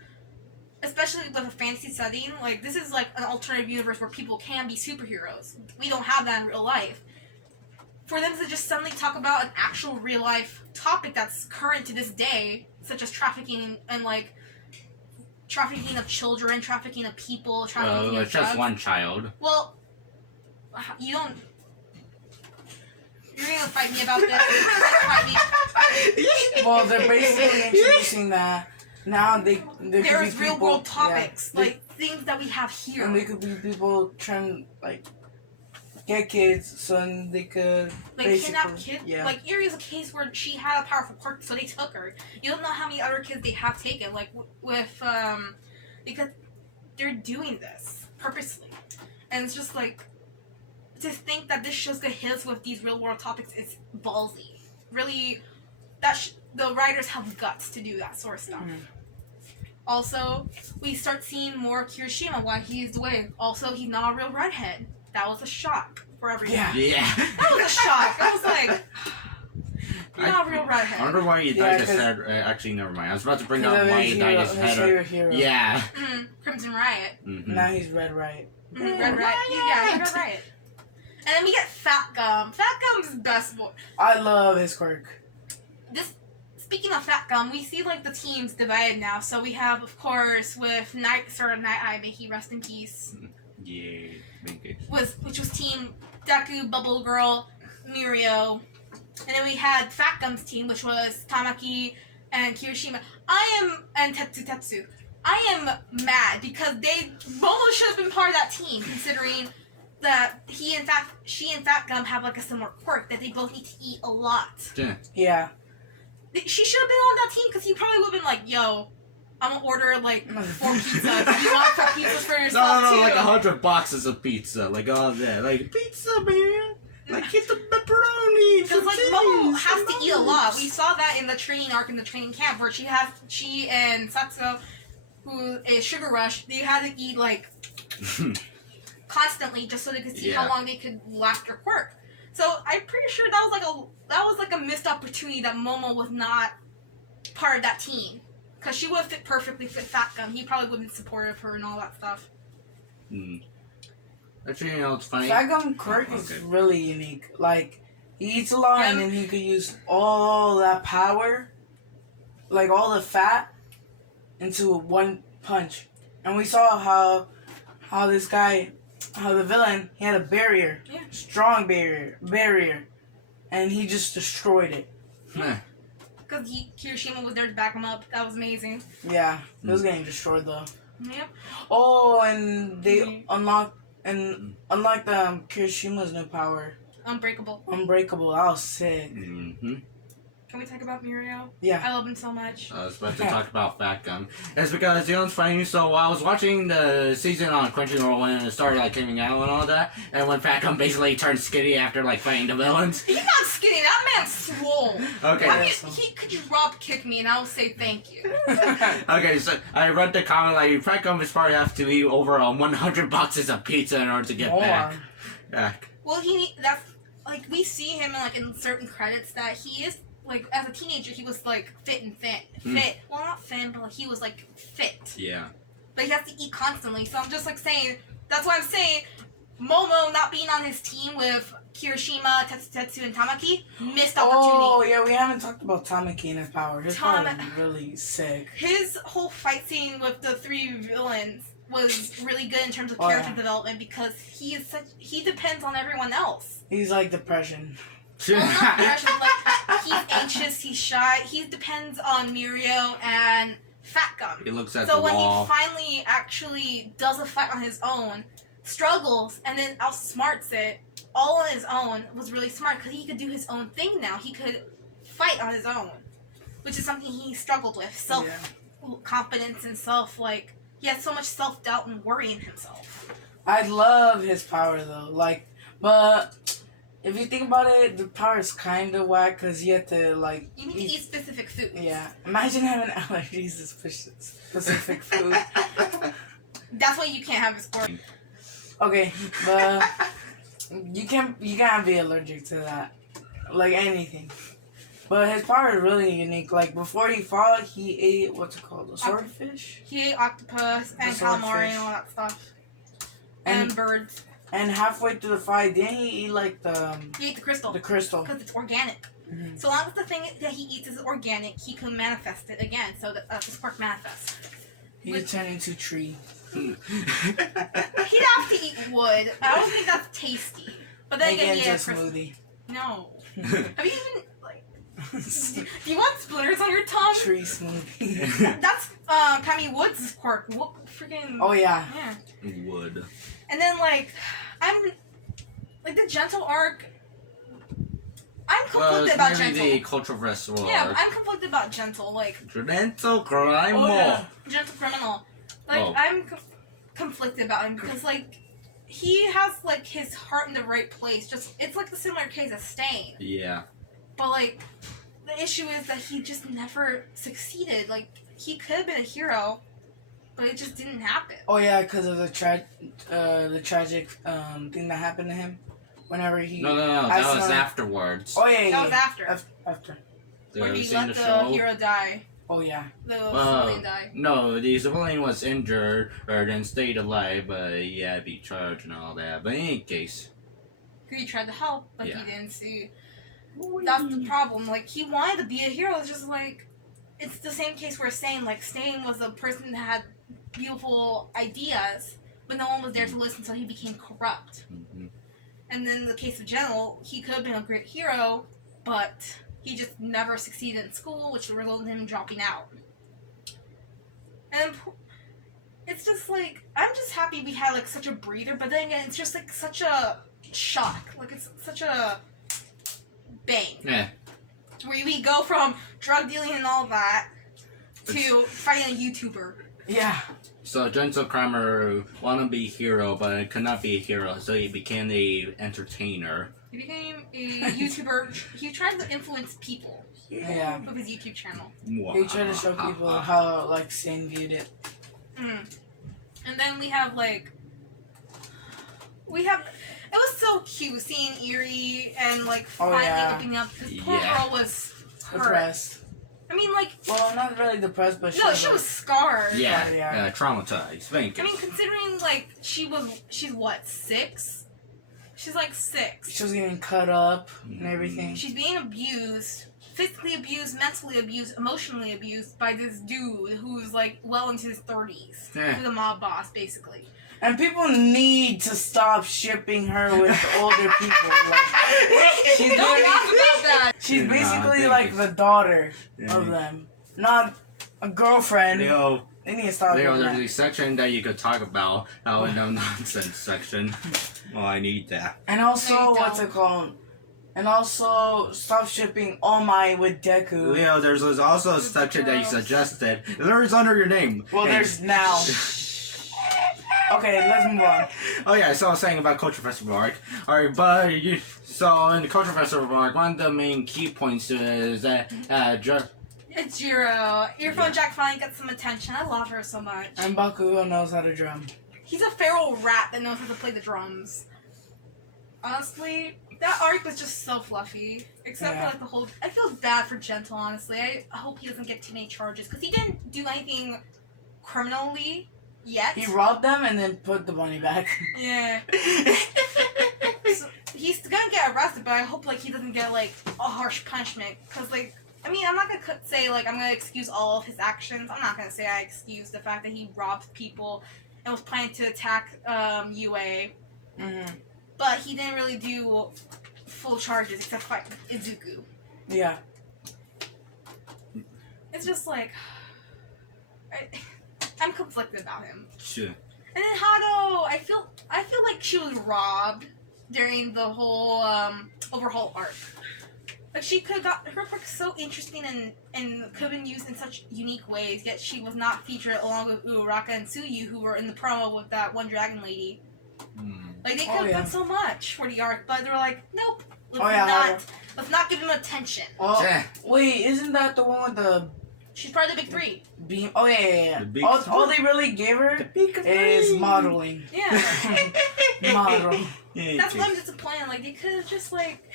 especially with a fantasy setting, like, this is like an alternative universe where people can be superheroes. We don't have that in real life. For them to just suddenly talk about an actual real life topic that's current to this day, such as trafficking and, like, trafficking of children, trafficking of people, trafficking of it's drugs. just one child. Well, you don't... You're gonna fight me about this. You're gonna fight me. Well, they're basically introducing that now there could be There's people, real world topics, yeah, like things that we have here. and there could be people trying like get kids so they could Like kidnap kids. Yeah. Like Erie's a case where she had a powerful quirk, so they took her. You don't know how many other kids they have taken. Like with because they're doing this purposely, and it's just like to think that this show's gonna hit us with these real world topics is ballsy. Really, the writers have guts to do that sort of stuff. Also, we start seeing more Kirishima, why he is the way. Also, he's not a real redhead. That was a shock for everyone. Yeah. That was a shock. I was like, you're not a real redhead. I wonder why he dyed his 'cause- head. Actually, never mind. I was about to bring up why he dyed his head. favorite hero. Yeah. Crimson Riot. Now he's Red Riot. Red Riot. Yeah, he's Red Riot. And then we get Fat Gum. Fat Gum's best boy. I love his quirk. Speaking of Fat Gum, we see like the teams divided now. So we have, of course, with Night Eye, may he rest in peace. Yeah. Which was Team Deku, Bubble Girl, Mirio. And then we had Fat Gum's team, which was Tamaki and Kirishima. And Tetsu. I am mad because Momo should have been part of that team, considering that she and Fat Gum have like a similar quirk that they both need to eat a lot. Yeah. She should have been on that team because he probably would have been like, yo, I'm gonna order like 4 pizzas. You want 4 pizzas for yourself too? No, like 100 boxes of pizza. Like all that. Like, pizza, man. Like, get the pepperoni. Because like Momo has to eat a lot. We saw that in the training arc in the training camp where she and Satsuko, who is Sugar Rush, they had to eat like constantly just so they could see how long they could last their quirk. So I'm pretty sure that was like a missed opportunity that Momo was not part of that team. Because she would have perfectly fit Fat Gum. He probably would have been supportive of her and all that stuff. Actually, you know, it's funny. Fat Gum quirk is really unique. Like, he eats a lot and then he could use all that power, like all the fat, into one punch. And we saw how this guy, how the villain, he had a barrier. Yeah. Strong barrier. And he just destroyed it. Because Kirishima was there to back him up. That was amazing. Yeah. It was getting destroyed though. Yep. Oh, and they unlocked Kirishima's new power. Unbreakable. Unbreakable. That was sick. Can we talk about Mirio? Yeah. I love him so much. I was about to talk about Fat Gum. It's because, you know, it's funny. So I was watching the season on Crunchyroll when it started, like, coming out and all that. And when Fat Gum basically turned skinny after, like, fighting the villains. He's not skinny. That man's swole. Okay. I mean, he could just drop kick me and I will say thank you. Okay, so I read the comment, like, Fat Gum is probably have to eat over 100 boxes of pizza in order to get back. Well, that's, like, we see him, like, in certain credits that he is, like, as a teenager, he was, like, fit. Well, not thin, but like, he was, like, fit. Yeah. But he has to eat constantly, so I'm just, like, saying, that's why I'm saying, Momo not being on his team with Kirishima, Tetsu, and Tamaki, missed opportunity. Oh, yeah, we haven't talked about Tamaki and his power. His power is really sick. His whole fight scene with the 3 villains was really good in terms of character development because he depends on everyone else. He's like depression. Well, not depression, like, he's anxious, he's shy, he depends on Mirio and Fat Gum. He looks at so the when wall. he finally actually does a fight on his own, struggles, and then outsmarts it all on his own, was really smart because he could do his own thing now. He could fight on his own, which is something he struggled with. Self-confidence and he had so much self-doubt and worry in himself. I love his power though, but if you think about it, the power is kind of whack because you have to You need to eat specific food. Yeah, imagine having allergies to specific food. That's why you can't have his quirk. Okay, but you can't be allergic to that, like anything. But his power is really unique. Like before he fought, he ate what's it called, a swordfish. He ate octopus and calamari and all that stuff, and birds. And halfway through the fight, didn't he eat He ate the crystal. The crystal. Because it's organic. Mm-hmm. So long as the thing that he eats is organic, he can manifest it again. So that his quirk manifests. He could turn into a tree. He'd have to eat wood. I don't think that's tasty. But then again, a smoothie. No. Have you even do you want splinters on your tongue? Tree smoothie. That's Kami Woods' quirk. Freaking. Oh yeah. Wood. And then I'm the gentle arc. I'm conflicted about gentle. The controversial arc. Yeah, I'm conflicted about gentle. Gentle crime. Oh, yeah. Gentle criminal. I'm conflicted about him because he has his heart in the right place. Just it's the similar case as Stain. Yeah. But the issue is that he just never succeeded. He could have been a hero, but it just didn't happen. Oh yeah, because of the tragic thing that happened to him. Whenever he No, that was afterwards. Oh yeah, that was after. After. When he let the hero die. Oh yeah. The civilian died. No, the civilian was injured or then stayed alive, but he had to be charged and all that. But in any case, he tried to help, but Yeah. he didn't see. That's the problem. He wanted to be a hero. It's just it's the same case where Stain was a person that had beautiful ideas, but no one was there to listen, so he became corrupt. Mm-hmm. And then in the case of General, he could have been a great hero, but he just never succeeded in school, which resulted in him dropping out. And it's just I'm just happy we had such a breather, but then again, it's just such a shock. It's such a bang. Yeah. Where we go from drug dealing and all that to fighting a YouTuber. Yeah. So Gentle Kramer wanted to be a hero, but could not be a hero, so he became a entertainer. He became a YouTuber. He tried to influence people. Yeah. With his YouTube channel. He tried to show people how Stain viewed it. And then we have it was so cute seeing Eerie and finally opening up because poor girl was hurt. Depressed. I mean well, not really depressed, but she was scarred. Yeah, traumatized. Thank you. I mean, considering she's what, 6? She's 6. She was getting cut up and everything. She's being abused, physically abused, mentally abused, emotionally abused by this dude who's well into his 30s. Who's a mob boss, basically. And people need to stop shipping her with older people. Don't laugh about that. She's basically the daughter of them, not a girlfriend. Leo, They need to stop doing there's that. a section that you could talk about. In the nonsense section. Oh, I need that. And also, what's it called? And also, stop shipping All Might with Deku. Leo, there's also a section that you suggested. There's under your name. Well, there's now. Okay, let's move on. Oh yeah, so I was saying about Culture Festival arc. Alright, but so in the Culture Festival arc, one of the main key points is that It's Jiro. Earphone Jack finally gets some attention. I love her so much. And Bakugo knows how to drum. He's a feral rat that knows how to play the drums. Honestly, that arc was just so fluffy. Except for the whole... I feel bad for Gentle, honestly. I hope he doesn't get too many charges. Because he didn't do anything criminally. yet. He robbed them and then put the money back. Yeah. So he's gonna get arrested, but I hope like he doesn't get like a harsh punishment. Cause like, I mean, I'm not gonna say like I'm gonna excuse all of his actions. I'm not gonna say I excuse the fact that he robbed people and was planning to attack UA. Mm-hmm. But he didn't really do full charges except fight Izuku. Yeah. It's just like I'm conflicted about him. Sure. And then Hado, I feel like she was robbed during the whole overhaul arc. Like she could have got her quirk so interesting and could have been used in such unique ways, yet she was not featured along with Uraraka and Tsuyu, who were in the promo with that one dragon lady. Like they could have done so much for the arc, but they were like, nope, let's not give him attention. Oh, wait, isn't that the one with the? She's part of the big three. Beam. Oh yeah. All they really gave her is modeling. Yeah. Model. That's why I'm disappointed. Like they could have just like.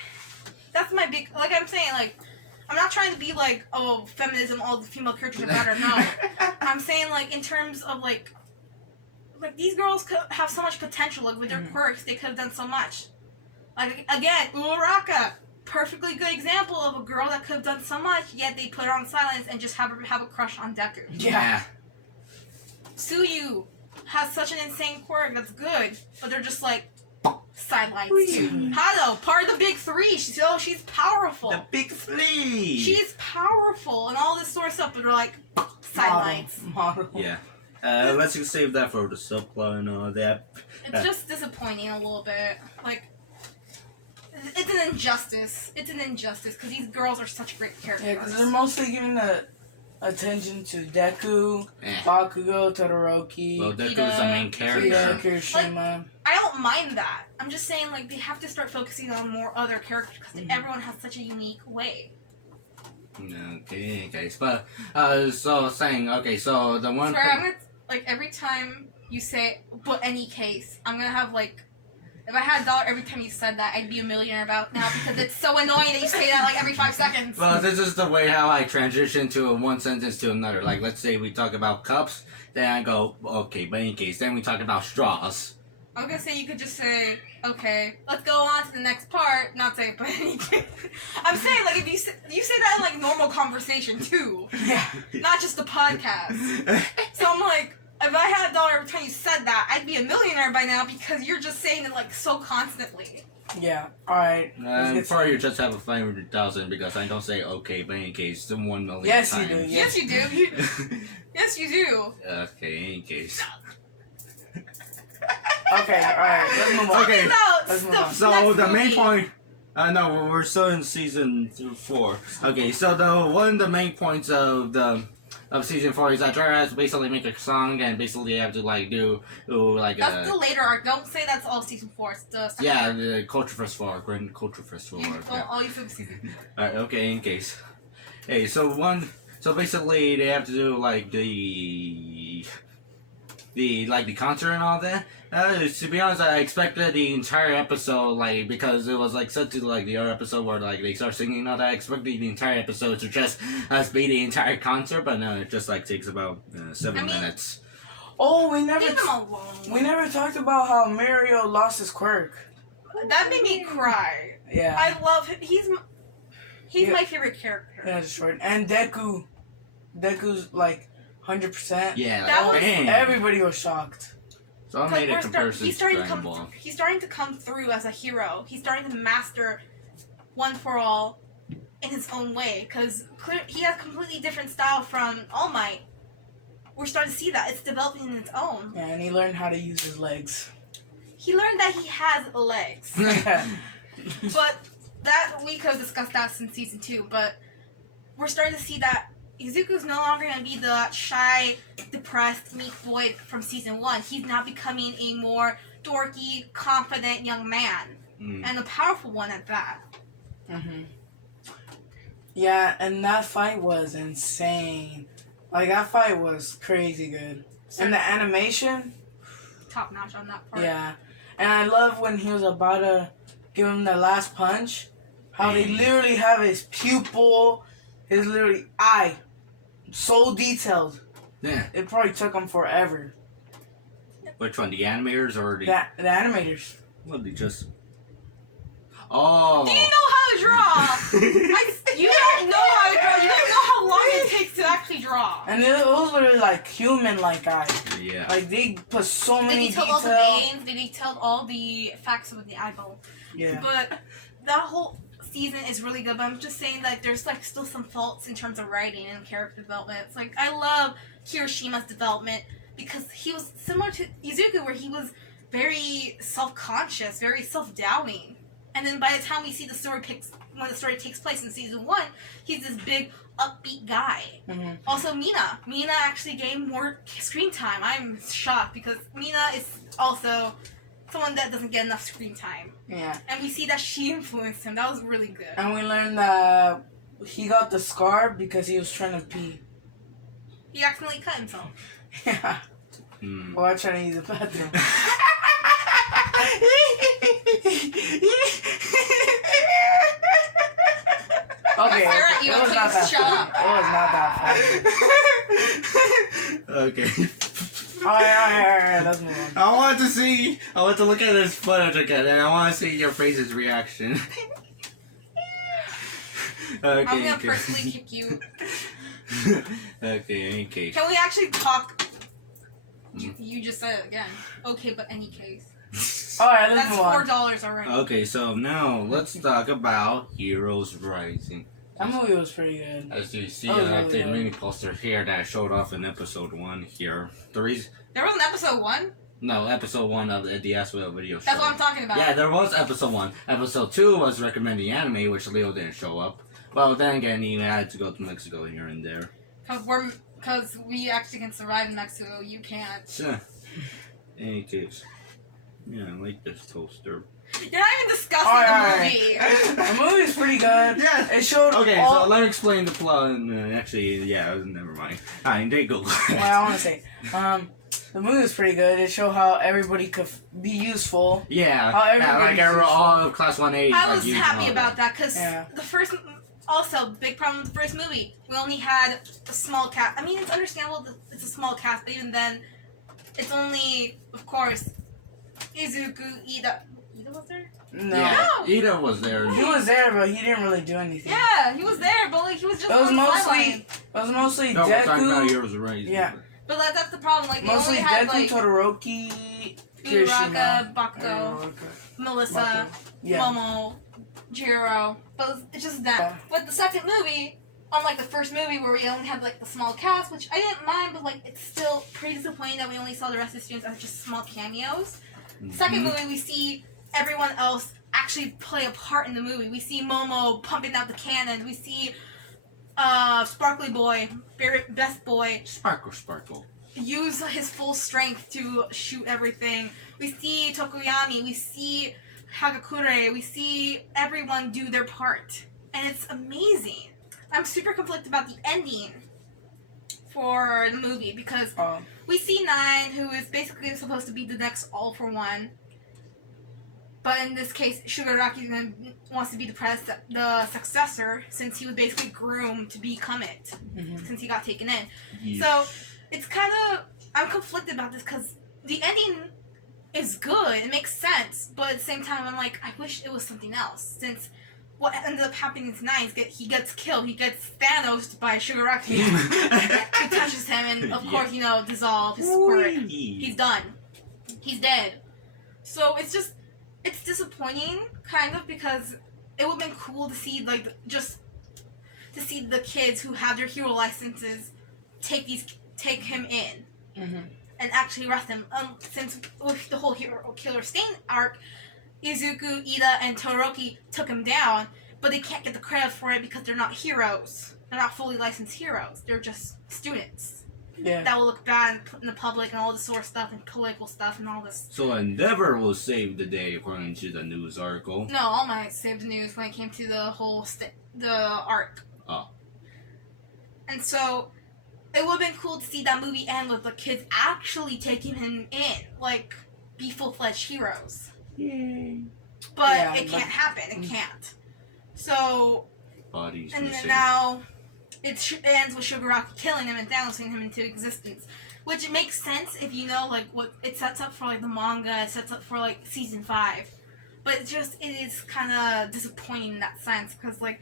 That's my big. Like I'm saying, like I'm not trying to be like, oh, feminism, all the female characters are better. No, I'm saying like in terms of like these girls could have so much potential. Like with their quirks, they could have done so much. Like again, Uraraka. Perfectly good example of a girl that could have done so much, yet they put her on silence and just have a crush on Deku. Yeah. Tsuyu has such an insane quirk that's good, but they're just like sidelines too. Hado, part of the big three. She's powerful. The big three. She's powerful and all this sort of stuff, but they're like sidelines. Model. Yeah. Let's just save that for the subplot and all that. It's just disappointing a little bit. Like. It's an injustice. It's an injustice because these girls are such great characters. Yeah, because they're mostly giving the attention to Deku, Bakugo, Todoroki. Well, Deku's the main character. Kirishima. Like, I don't mind that. I'm just saying, like, they have to start focusing on more other characters because everyone has such a unique way. Okay, but so saying so the one. Swear, I'm gonna like every time you say, but any case, I'm gonna have like. If I had $1 every time you said that, I'd be a millionaire about now because it's so annoying that you say that like every 5 seconds. Well, this is the way how I transition to one sentence to another. Like, let's say we talk about cups, then I go, okay, but in case. Then we talk about straws. I was gonna say you could just say, okay, let's go on to the next part, not say, but any case. I'm saying, like, if you say that in, like, normal conversation, too. Yeah. Not just the podcast. So I'm like... If I had $1 every time you said that, I'd be a millionaire by now because you're just saying it like so constantly. Yeah. All right. Probably you just have a 500,000 because I don't say okay, but in case the 1 million. Yes, times. you do. Yes, you do. Yes, you do. Okay, in case. Okay. All right. Let's move on. Okay. Let's move on. So the main point. No, we're still in season 4. Okay, so one of the main points of season 4 is that Jiraiya has to basically make a song and basically have to like do like that's the later arc. Don't say that's all season 4. It's the second arc. the Culture Festival, Grand Culture Festival. All you said season. Alright, okay, in case. Hey, so basically they have to do like the concert and all that. To be honest, I expected the entire episode, like, because it was, like, set to, like, the other episode where, like, they start singing and all that. I expected the entire episode to just be the entire concert, but no, it just, like, takes about 7 minutes. Oh, Leave them alone. we never talked about how Mario lost his quirk. That made me cry. Yeah. I love him. He's my favorite character. Yeah, it's short. And Deku's, like, 100%. Yeah, That was- bam. Everybody was shocked. So I made a comparison He's to starting Dragon Ball. he's starting to come through as a hero. He's starting to master One for All in his own way. Because he has a completely different style from All Might. We're starting to see that. It's developing in its own. Yeah, and he learned how to use his legs. He learned that he has legs. But that we could have discussed that since season 2. But we're starting to see that Izuku's no longer going to be the shy, depressed, meek boy from season 1. He's now becoming a more dorky, confident young man. And a powerful one at that. Mm-hmm. Yeah, and that fight was insane. Like, that fight was crazy good. And the animation... Top notch on that part. Yeah. And I love when he was about to give him the last punch. How they literally have his pupil, his literally eye. So detailed. Yeah. It probably took him forever. Which one? The animators or the? The animators. What, they just? Oh. Do you know how to draw? You don't know how to draw. You don't know how long it takes to actually draw. And it was literally like human-like eyes. Yeah. Like they put so many They detailed all the veins. They detailed all the facts of the eyeball. Yeah. But that whole season is really good. But I'm just saying that there's like still some faults in terms of writing and character development. It's like I love Hiroshima's development because he was similar to Izuku, where he was very self-conscious, very self-doubting. And then by the time we see when the story takes place in season 1, he's this big, upbeat guy. Mm-hmm. Also, Mina. Mina actually gained more screen time. I'm shocked because Mina is also someone that doesn't get enough screen time. Yeah. And we see that she influenced him. That was really good. And we learned that he got the scar because he was trying to pee. He accidentally cut himself. Yeah. Mm. While trying to use the bathroom. Okay, I stare at you it was until not you that shut funny. It was not that funny. Okay. Alright, let's move on. I want to look at this footage again, and I want to see your face's reaction. Okay. I'm gonna personally kick you. Okay, any case. Can we actually talk? You just said it again. Okay, but any case. Alright, let's That's move on. $4 already. Okay, so now let's talk about Heroes Rising. That movie was pretty good. As you see, Oh, I have really the good. mini poster here that showed off in episode 1 here. The reason, There was an episode 1? no, episode 1 of the Acevedo video show. That's what I'm talking about. Yeah, there was episode 1. Episode 2 was recommending anime, which Leo didn't show up. Well, then again, he had to go to Mexico here and there. Because we actually can survive in Mexico. You can't. So, any case. Yeah, I like this toaster. You're not even discussing Alright. the movie. The movie's pretty good. Yeah. It showed Okay, all... so let me explain the plot. And, actually, yeah, never mind. Alright, they go. What I want to say. The movie was pretty good. It showed how everybody could be useful. Yeah, How like everybody's all useful. of Class 1A. I like, was using happy all about that because Yeah. the first. Also, big problem with the first movie. We only had a small cast. I mean, it's understandable that it's a small cast, but even then, it's only, of course, Izuku, Iida. Iida was there? No. Yeah, No. Iida was there. He was there, but he didn't really do anything. Yeah, he was there, but like he was just. It was on the mostly... sideline. It was mostly No, we're talking about Deku... Heroes Rising. Yeah. But like, that's the problem. Like, they Mostly only had Deku, like Todoroki, Uraraka, Kirishima. Bakugo, Melissa, Yeah. Momo, Jiro. But it's just that. With the second movie, unlike the first movie where we only had like the small cast, which I didn't mind, but like it's still pretty disappointing that we only saw the rest of the students as just small cameos. Second movie, we see everyone else actually play a part in the movie. We see Momo pumping out the cannon. We see Sparkly Boy, Best Boy, Sparkle. use his full strength to shoot everything. We see Tokoyami. We see Hagakure. We see everyone do their part. And it's amazing. I'm super conflicted about the ending for the movie because we see Nine, who is basically supposed to be the next All for One. But in this case, Shigaraki wants to be the successor since he was basically groomed to become it since he got taken in. Yes. So it's kind of, I'm conflicted about this because the ending is good. It makes sense. But at the same time, I'm like, I wish it was something else since what ended up happening to Nine is he gets killed. He gets Thanos'd by Shigaraki. He touches him and, of course, dissolve his squirt. He's done. He's dead. So it's disappointing, kind of, because it would have been cool to see, like, just to see the kids who have their hero licenses take him in and actually arrest him. Since with the whole Hero Killer Stain arc, Izuku, Iida, and Todoroki took him down, but they can't get the credit for it because they're not heroes. They're not fully licensed heroes. They're just students. Yeah. That will look bad in the public and all this sort of stuff and political stuff and all this. So Endeavor will save the day according to the news article. No, All Might saved the news when it came to the whole the arc. Oh. And so it would have been cool to see that movie end with the kids actually taking him in, like be full-fledged heroes. Yay. But Yeah, it can't happen. It can't. So Bodies and missing. now it ends with Shigaraki killing him and bouncing him into existence. Which it makes sense if you know like what it sets up for like the manga, it sets up for like season 5. But it is kind of disappointing in that sense because like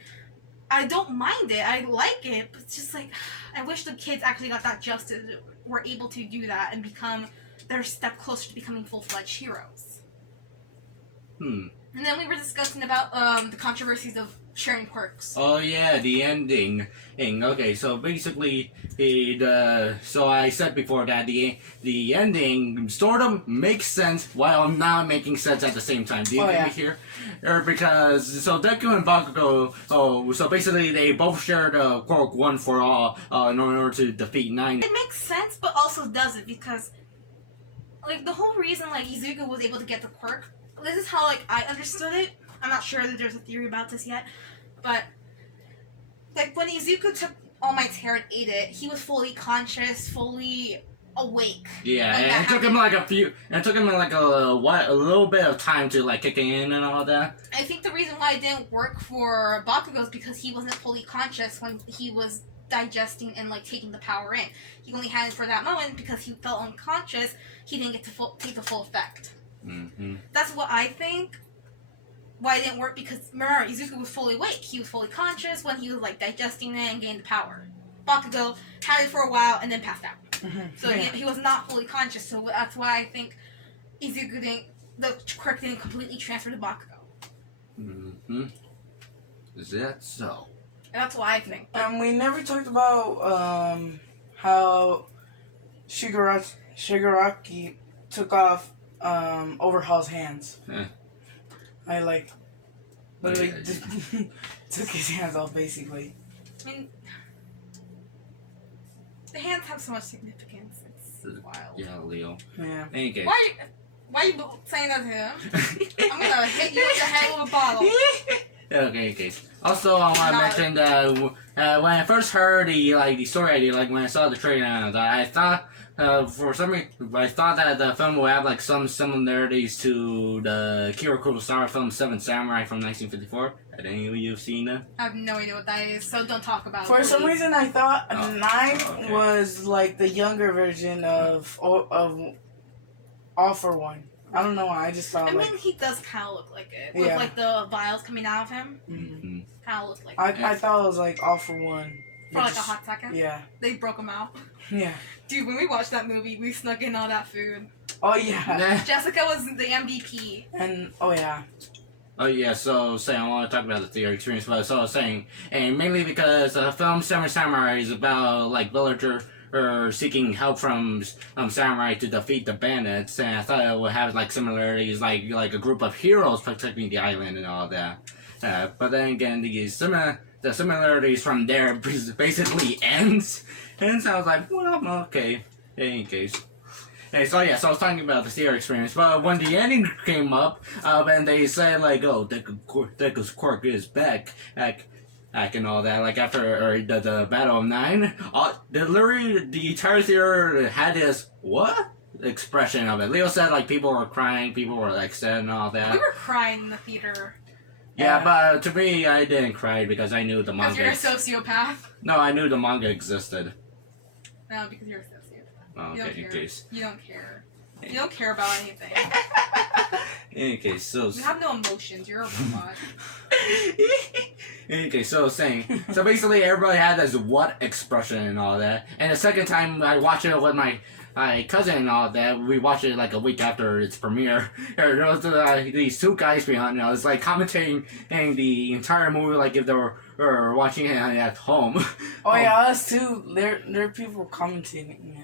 I don't mind it, I like it, but it's just like I wish the kids actually got that justice, were able to do that and become their step closer to becoming full-fledged heroes. And then we were discussing about the controversies of sharing quirks. Oh yeah, the ending. Okay, so basically, so I said before that the ending sort of makes sense while not making sense at the same time. Do you get me here? Because so Deku and Bakugo, so basically they both shared a quirk one for all in order to defeat 9. It makes sense, but also doesn't because like the whole reason like Izuku was able to get the quirk. This is how like I understood it. I'm not sure that there's a theory about this yet, but like when Izuku took All Might's hair and ate it, he was fully conscious, fully awake. Yeah, and it took him like a little bit of time to like kick in and all that. I think the reason why it didn't work for Bakugo is because he wasn't fully conscious when he was digesting and like taking the power in. He only had it for that moment because he felt unconscious. He didn't get to take the full effect. That's what I think. Why it didn't work because remember Izuku was fully awake. He was fully conscious when he was like digesting it and gained the power. Bakugo had it for a while and then passed out. So he was not fully conscious. So that's why I think the quirk didn't completely transfer to Bakugo. Is that so? That's what I think. We never talked about how Shigaraki took off Overhaul's hands. I like literally just took his hands off basically. I mean, the hands have so much significance. It's wild. Yeah, Leo. Yeah. Any case. Why are you saying that to him? I'm gonna hit you with the head with a bottle. Okay, in case. Also, I want to mention that when I first heard the story idea, like when I saw the trailer, I thought for some reason I thought that the film would have like some similarities to the Akira Kurosawa film Seven Samurai from 1954. Had any of you seen that? I have no idea what that is, so don't talk about it. For some reason, I thought 9 was like the younger version of All for One. I don't know why. I just thought. I mean, he does kind of look like it with like the vials coming out of him. Kind of look like. I thought it was like All for One. For like a hot second. Yeah. They broke him out. Yeah. Dude, when we watched that movie, we snuck in all that food. Oh yeah. Jessica was the MVP. And oh yeah. Oh yeah, so I want to talk about the theater experience, but so I was saying, and mainly because the film Seven Samurai is about like villager seeking help from samurai to defeat the bandits, and I thought it would have like similarities, like a group of heroes protecting the island and all that. But then again, the similarities from there basically ends, and so I was like, well, okay, in any case. Hey, so I was talking about the theater experience, but when the ending came up, and they said like, oh, Deku's quirk is back, and all that, like after the Battle of 9, literally the entire theater had this what expression of it. Leo said like people were crying, people were like sad and all that. We were crying in the theater. Yeah, but to me, I didn't cry because I knew the manga. Because you're a sociopath. No, I knew the manga existed. No, because you're a sociopath. Oh, okay, in case. You don't care. You don't care about anything. In any case, so you have no emotions. You're a robot. In any case, so saying, so basically everybody had this what expression and all that. And the second time I watched it with my cousin and all that, we watched it like a week after its premiere. There was these two guys behind me. I was like commentating the entire movie like if they were watching it at home. Oh yeah, us too. There are people commenting.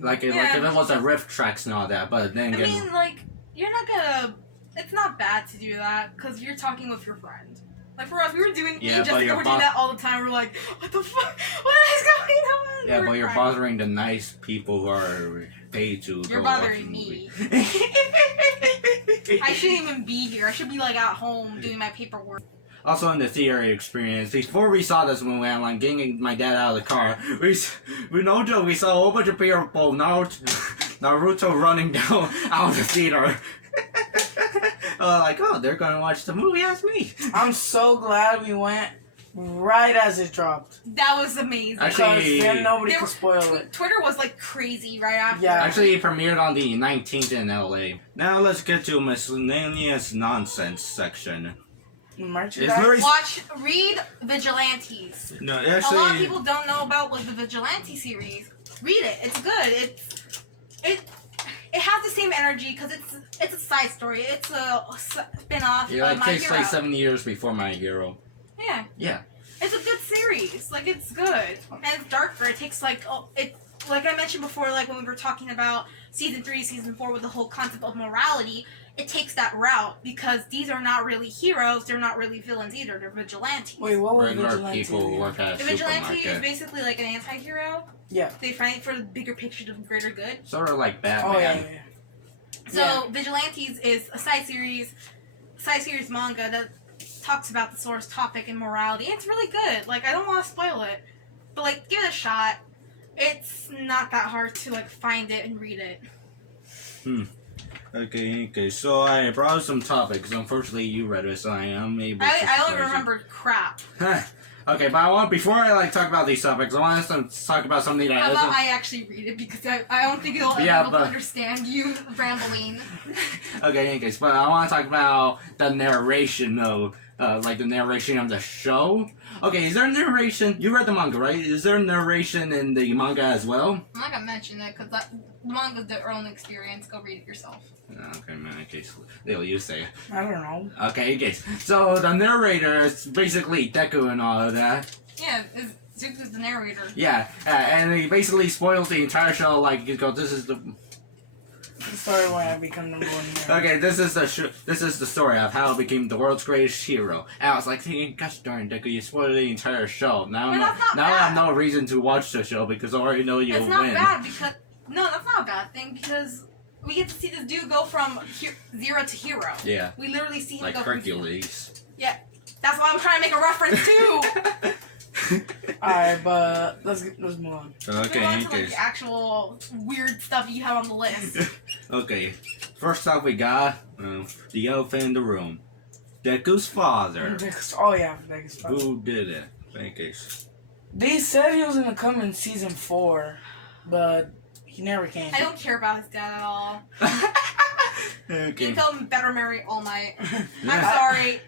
Like if it was a riff tracks and all that, but then again, I mean, like you're not gonna. It's not bad to do that because you're talking with your friend. Like for us, we were doing. Yeah, Jessica were doing that all the time. We're like, what the fuck? What is going on? Yeah, but you're bothering the nice people who are paid to. You're bothering me. I shouldn't even be here. I should be like at home doing my paperwork. Also in the theater experience, before we saw this movie, I'm like getting my dad out of the car. We no joke, we saw a whole bunch of people, Naruto running down out of the theater. Like, oh, they're gonna watch the movie as me. I'm so glad we went right as it dropped. That was amazing. Actually, Because then nobody They could were- spoil it. Twitter was like crazy right after. Yeah. Actually, it premiered on the 19th in LA. Now let's get to Miscellaneous Nonsense section. Merchandise. Read Vigilantes. No, A lot of actually, people don't know about like the Vigilante series. Read it. It's good. It has the same energy because it's a side story. It's a spin-off yeah, of it My takes Hero. like 7 years before My Hero. Yeah. Yeah. It's a good series. Like it's good and it's darker. It takes like like I mentioned before, like when we were talking about season 3, season 4 with the whole concept of morality. It takes that route because these are not really heroes. They're not really villains either. They're vigilantes. Wait, what was Regular Vigilante? people who work at a The vigilante supermarket. is basically like an anti-hero. Yeah. They fight for the bigger picture of greater good. Sort of like Batman. Oh yeah. So Yeah. Vigilantes is a side series manga that talks about the source topic and morality. It's really good. Like I don't want to spoil it, but like give it a shot. It's not that hard to like find it and read it. Okay, so I brought some topics. Unfortunately, you read it, so I am able to I surprise only you. remember crap. Okay, but before I like talk about these topics, I want us to talk about something that How isn't. about I actually read it because I don't think you'll ever Yeah, be able but- to understand you rambling. Okay, anyways, but I want to talk about the narration though, like the narration of the show. Okay, is there narration? You read the manga, right? Is there narration in the manga as well? I'm not gonna mention it because the manga's their own experience. Go read it yourself. Okay, man. Okay, Leo, you say it. I don't know. Okay, okay. So the narrator is basically Deku and all of that. Yeah, Zuko's the narrator. Yeah, and he basically spoils the entire show. Like, you go, this is the. The story when I become number one hero. Okay, this is the story of how I became the world's greatest hero. And I was like thinking, gosh darn, Deku, you spoiled the entire show. Now, But that's not now I have bad. no reason to watch the show because I already know you'll It's not win. bad because no, that's not a bad thing because we get to see this dude go from zero to hero. Yeah, We literally see him like go Hercules. That's why I'm trying to make a reference too. Alright, but let's move on. Move on Okay, to like okay. the actual weird stuff you have on the list. Okay, first off we got the elephant in the room. Deku's father. Oh yeah, Vegas. Who did it? Vegas. They said he was gonna come in season 4, but he never came. I don't care about his dad at all. You Okay. can tell him better marry All Might. I'm Yeah. sorry.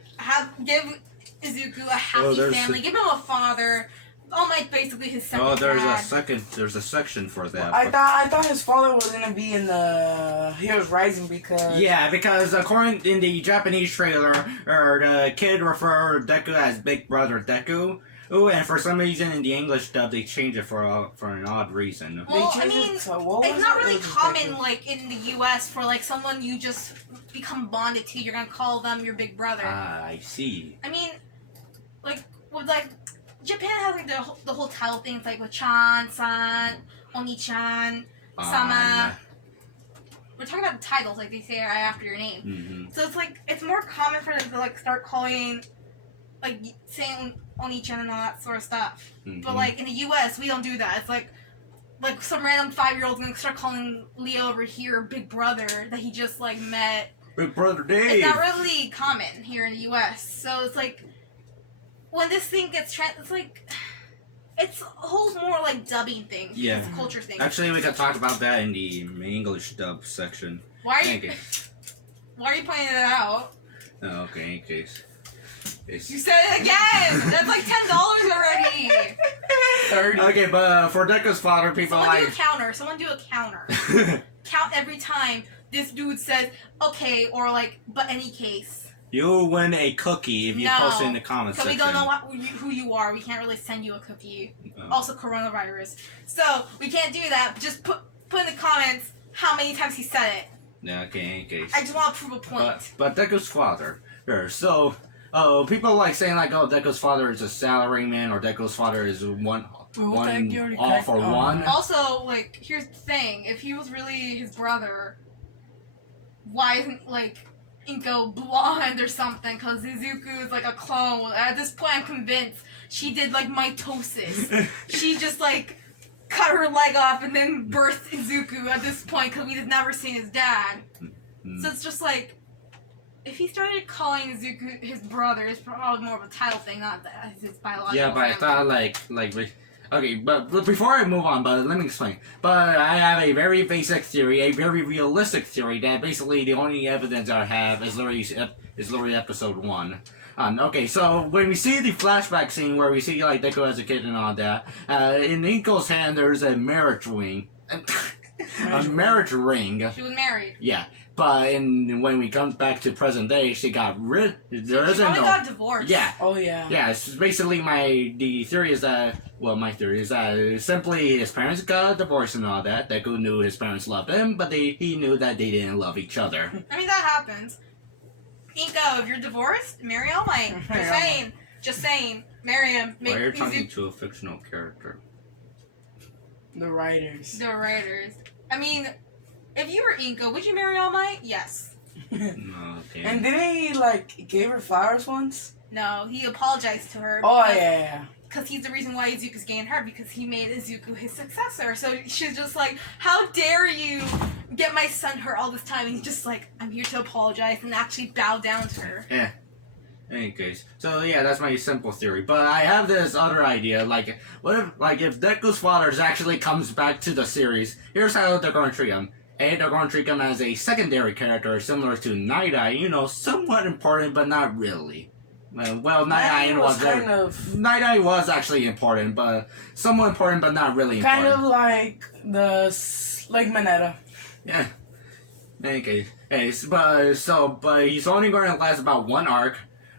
Give Izuku a happy there's family. Give him a father. All Might's basically his second Oh, there's dad. there's a section for that. I thought his father was gonna be in the Heroes Rising because Yeah, because according in the Japanese trailer, the kid referred Deku as Big Brother Deku. Ooh, and for some reason in the English dub they changed it for an odd reason. Well, they I changed mean, it to, what was It's not it? It really was just common, Deku. like in the U.S., for like someone you just become bonded to. You're gonna call them your big brother. Ah, I see. I mean, like with like Japan has like the whole title things like with Chan, San, Oni-chan, Sama. We're talking about the titles, like they say right after your name. Mm-hmm. So it's like it's more common for them to like start calling, like saying Oni-chan and all that sort of stuff. Mm-hmm. But like in the U.S., we don't do that. It's like some random 5-year-old's gonna start calling Leo over here Big Brother that he just like met. Big Brother Dave. It's not really common here in the U.S. So it's like when this thing gets it's like it's a whole more like dubbing thing. Yeah. It's a culture thing. Actually, we can talk about that in the English dub section. Why are Thank you? you. Why are you pointing it out? Oh, okay, in case. You said it again. That's like $10 already. 30. Okay, but for Deku's father, people Someone do a like. counter. Someone do a counter. Count every time this dude says okay or like but any case. You'll win a cookie if you No, post it in the comments So we section. don't know who you are. We can't really send you a cookie. Oh. Also coronavirus. So we can't do that. Just put in the comments how many times he said it. Yeah, okay, in case. I just want to prove a point. But Deku's father. So, people like saying like, oh, Deku's father is a salaryman or Deku's father is one Well, thank you, already all correct- for oh, one. yeah. Also, like, here's the thing: if he was really his brother, why isn't like Inko blonde or something? Because Izuku is like a clone. At this point, I'm convinced she did like mitosis. She just like cut her leg off and then birthed Izuku at this point because we've never seen his dad. Mm. So it's just like if he started calling Izuku his brother, it's probably more of a title thing, not that his biological. Yeah, but I thought okay, but before I move on, but let me explain. But I have a very basic theory, a very realistic theory that basically the only evidence I have is literally episode 1. Okay, so when we see the flashback scene where we see like Deku as a kid and all that, in Inko's hand there's a marriage ring. A marriage ring. She was married. Yeah, but when we come back to present day, she got rid. There She isn't probably no. got divorced. Yeah. Oh yeah. Yeah, it's basically the theory is that, well, my theory is that simply his parents got divorced and all that. Deku knew his parents loved him, but he knew that they didn't love each other. I mean, that happens. Inko, if you're divorced, marry All Might. Just saying. Marry him. Why you're talking to a fictional character? The writers. The writers. I mean, if you were Inko, would you marry All Might? Yes. No, okay. And didn't he like gave her flowers once? No, he apologized to her. Oh yeah. Because he's the reason why Izuku's getting hurt, because he made Izuku his successor. So she's just like, how dare you get my son hurt all this time? And he's just like, I'm here to apologize and actually bow down to her. Yeah. In any case, so yeah, that's my simple theory. But I have this other idea, like, what if Deku's father actually comes back to the series? Here's how they're going to treat him. A, they're going to treat him as a secondary character, similar to Night-Eye, somewhat important, but not really. Well, Night-Eye was kind of Night-Eye was actually important, but somewhat important, but not really important. kind of like like Mineta. Yeah. In any case, but he's only going to last about one arc.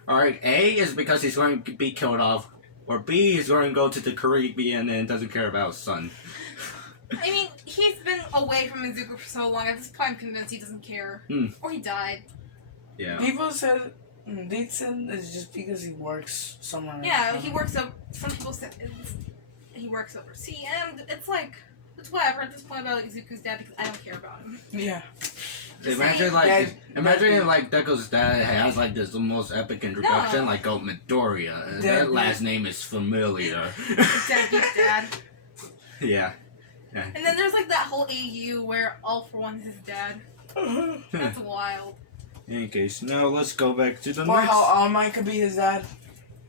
Alright, A is because he's going to be killed off, or B is going to go to the Caribbean and doesn't care about his son. I mean, he's been away from Izuku for so long, at this point I'm convinced he doesn't care. Or he died. Yeah. People said it's just because he works somewhere. Yeah, he works up. Some people said he works overseas, and it's like, it's whatever at this point about Izuku's dad, because I don't care about him. Yeah. Imagine like Deku's dad has like this most epic introduction, like Midoriya. That last name is familiar. Deadbeat dad. Yeah. And then there's like that whole AU where All For One is his dad. That's wild. In any case, now let's go back to the Or next. how All Might could be his dad.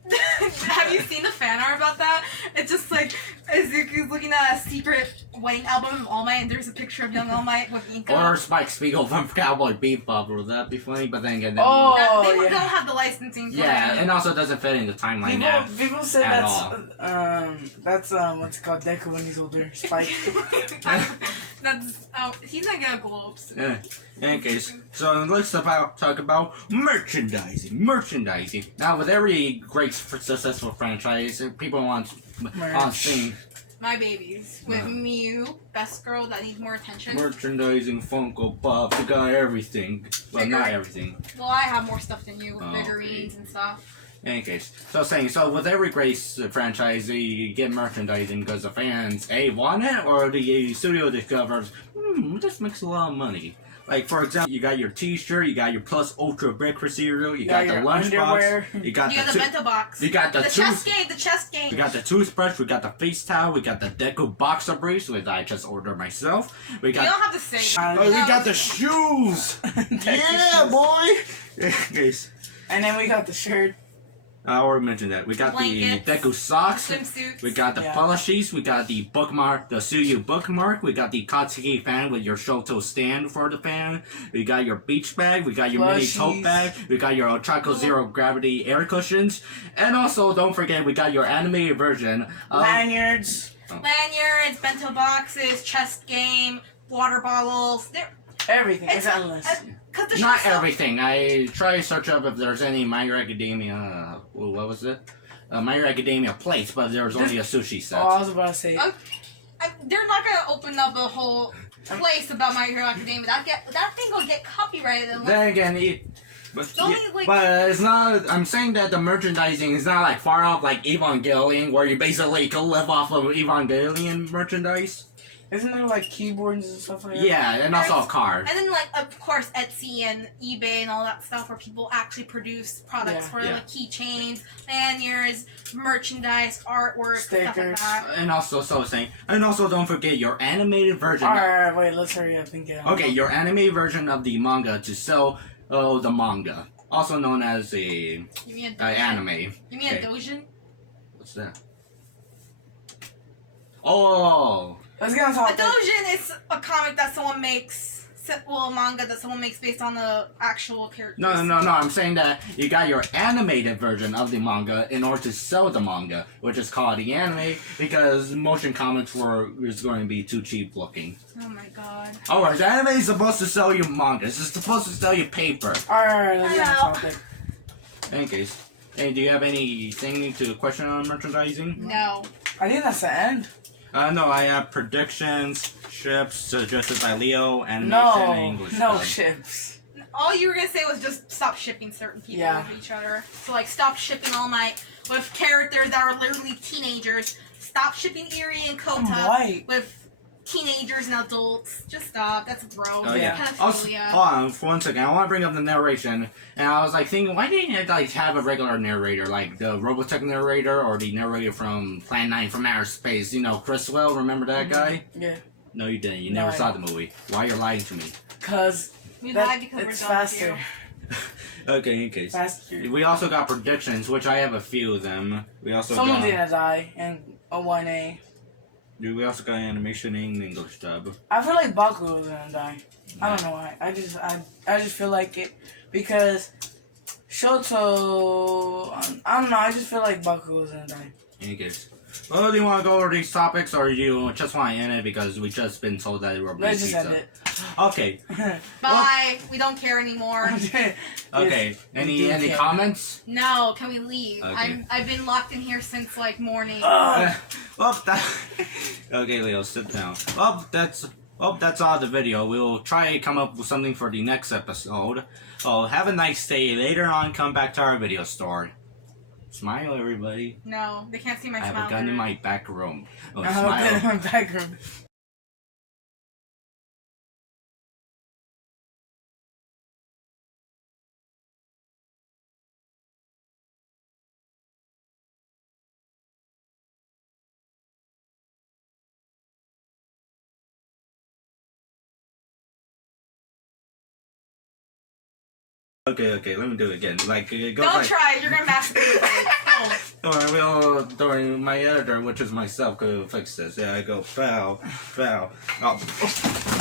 Have you seen the fan art about that? It's just like Izuku's looking at a secret wedding album of All Might, and there's a picture of young All Might with Inko. Or Spike Spiegel from Cowboy Bebop. Would that be funny? But then again, They don't have the licensing for yeah, it. and also doesn't fit in the timeline now. People say at that's what's it called, Deku when he's older. Spike. He's not gonna glow up soon. Yeah. In any case, so let's talk about merchandising. Now, with every great successful franchise, people want things. My babies. With Mew, best girl that needs more attention. Merchandising, Funko Pops, you got everything. Well, not everything. Well, I have more stuff than you with Oh, figurines okay. and stuff. In any case, so with every great franchise, you get merchandising because the fans, A, want it, or the studio discovers, this makes a lot of money. Like, for example, you got your t-shirt, you got your Plus Ultra breakfast cereal, you got the lunchbox, you got the bento box, you got the chest game. We got the toothbrush, we got the face towel, we got the Deku boxer briefs, which I just ordered myself. We got. You don't have to say that. We got the shoes. Yeah, boy. Yes. And then we got the shirt. I already mentioned that. We got Blankets, the Deku socks. swimsuits. We got the plushies. We got the bookmark, the Suyu bookmark. We got the Katsuki fan with your Shoto stand for the fan. We got your beach bag. We got your mini tote bag. We got your Ochako Zero Gravity air cushions. And also, don't forget, we got your animated version of Lanyards. Lanyards, bento boxes, chest game, water bottles. Everything. It's endless. Not everything. I try to search up if there's any My Hero Academia. What was it? My Hero Academia plates, but there's only a sushi set. Oh, I was about to say. They're not gonna open up a whole place about My Hero Academia. That thing will get copyrighted. Then again, but it's not. I'm saying that the merchandising is not like far off like Evangelion, where you basically can live off of Evangelion merchandise. Isn't there like keyboards and stuff like that? Yeah, and also cars. And then, like, of course, Etsy and eBay and all that stuff where people actually produce products for like keychains, lanyards, merchandise, artwork, stickers, stuff like that. And also don't forget your animated version. Alright, wait, let's hurry up and get on. Okay, your animated version of the manga to sell Oh, the manga, also known as a You mean a doujin? anime. You mean Okay. a doujin? What's that? Oh, Let's get on A topic. doujin is a comic that someone makes, well, a manga that someone makes based on the actual characters. no. I'm saying that you got your animated version of the manga in order to sell the manga, which is called the anime, because motion comics is going to be too cheap looking. Oh my god. Alright, the anime is supposed to sell you manga. It's supposed to sell you paper. Alright, let's get on topic. In case. Hey, do you have anything to question on merchandising? No. I think that's the end. No, I have predictions, ships suggested by Leo, and No, English. no dub. ships. All you were gonna say was just stop shipping certain people Yeah. with each other. So like stop shipping All Might with characters that are literally teenagers. Stop shipping Eri and I'm Kota white. with teenagers and adults. Just stop. That's gross. Oh yeah. Also, Pedophilia. hold on for 1 second. I want to bring up the narration, and I was like thinking, why didn't you like have a regular narrator, like the Robotech narrator or the narrator from Plan 9 from Outer Space? You know, Criswell. Remember that guy? Yeah. No, you didn't. You No, never I saw didn't. the movie. Why you're lying to me? Cause We that, lied because it's we're done faster. with you. Okay, in case. Faster. We also got predictions, which I have a few of them. We also Someone's got. gonna die in a 1A. We also got animation in English dub. I feel like Baku was gonna die. I don't know why. I just feel like it because Shoto. I don't know. I just feel like Baku was gonna die. In case. Well, do you want to go over these topics, or do you just want to end it because we just been told that we're Let's pizza? just end it. Okay. Bye. We don't care anymore. Okay. do Any care. comments? No, can we leave? Okay. I've been locked in here since like morning. Well, okay, Leo, sit down. Well, that's all the video. We'll try to come up with something for the next episode. Oh, have a nice day. Later on, come back to our video store. Smile, everybody. No, they can't see my I smile. have a gun in my back room. Oh, I have a gun in smile. my back room. Okay, let me do it again. Like, it goes Don't like... try it. You're gonna masturbate. Don't. Or we'll, during my editor, which is myself, could fix this. Yeah, I go, foul. Oh.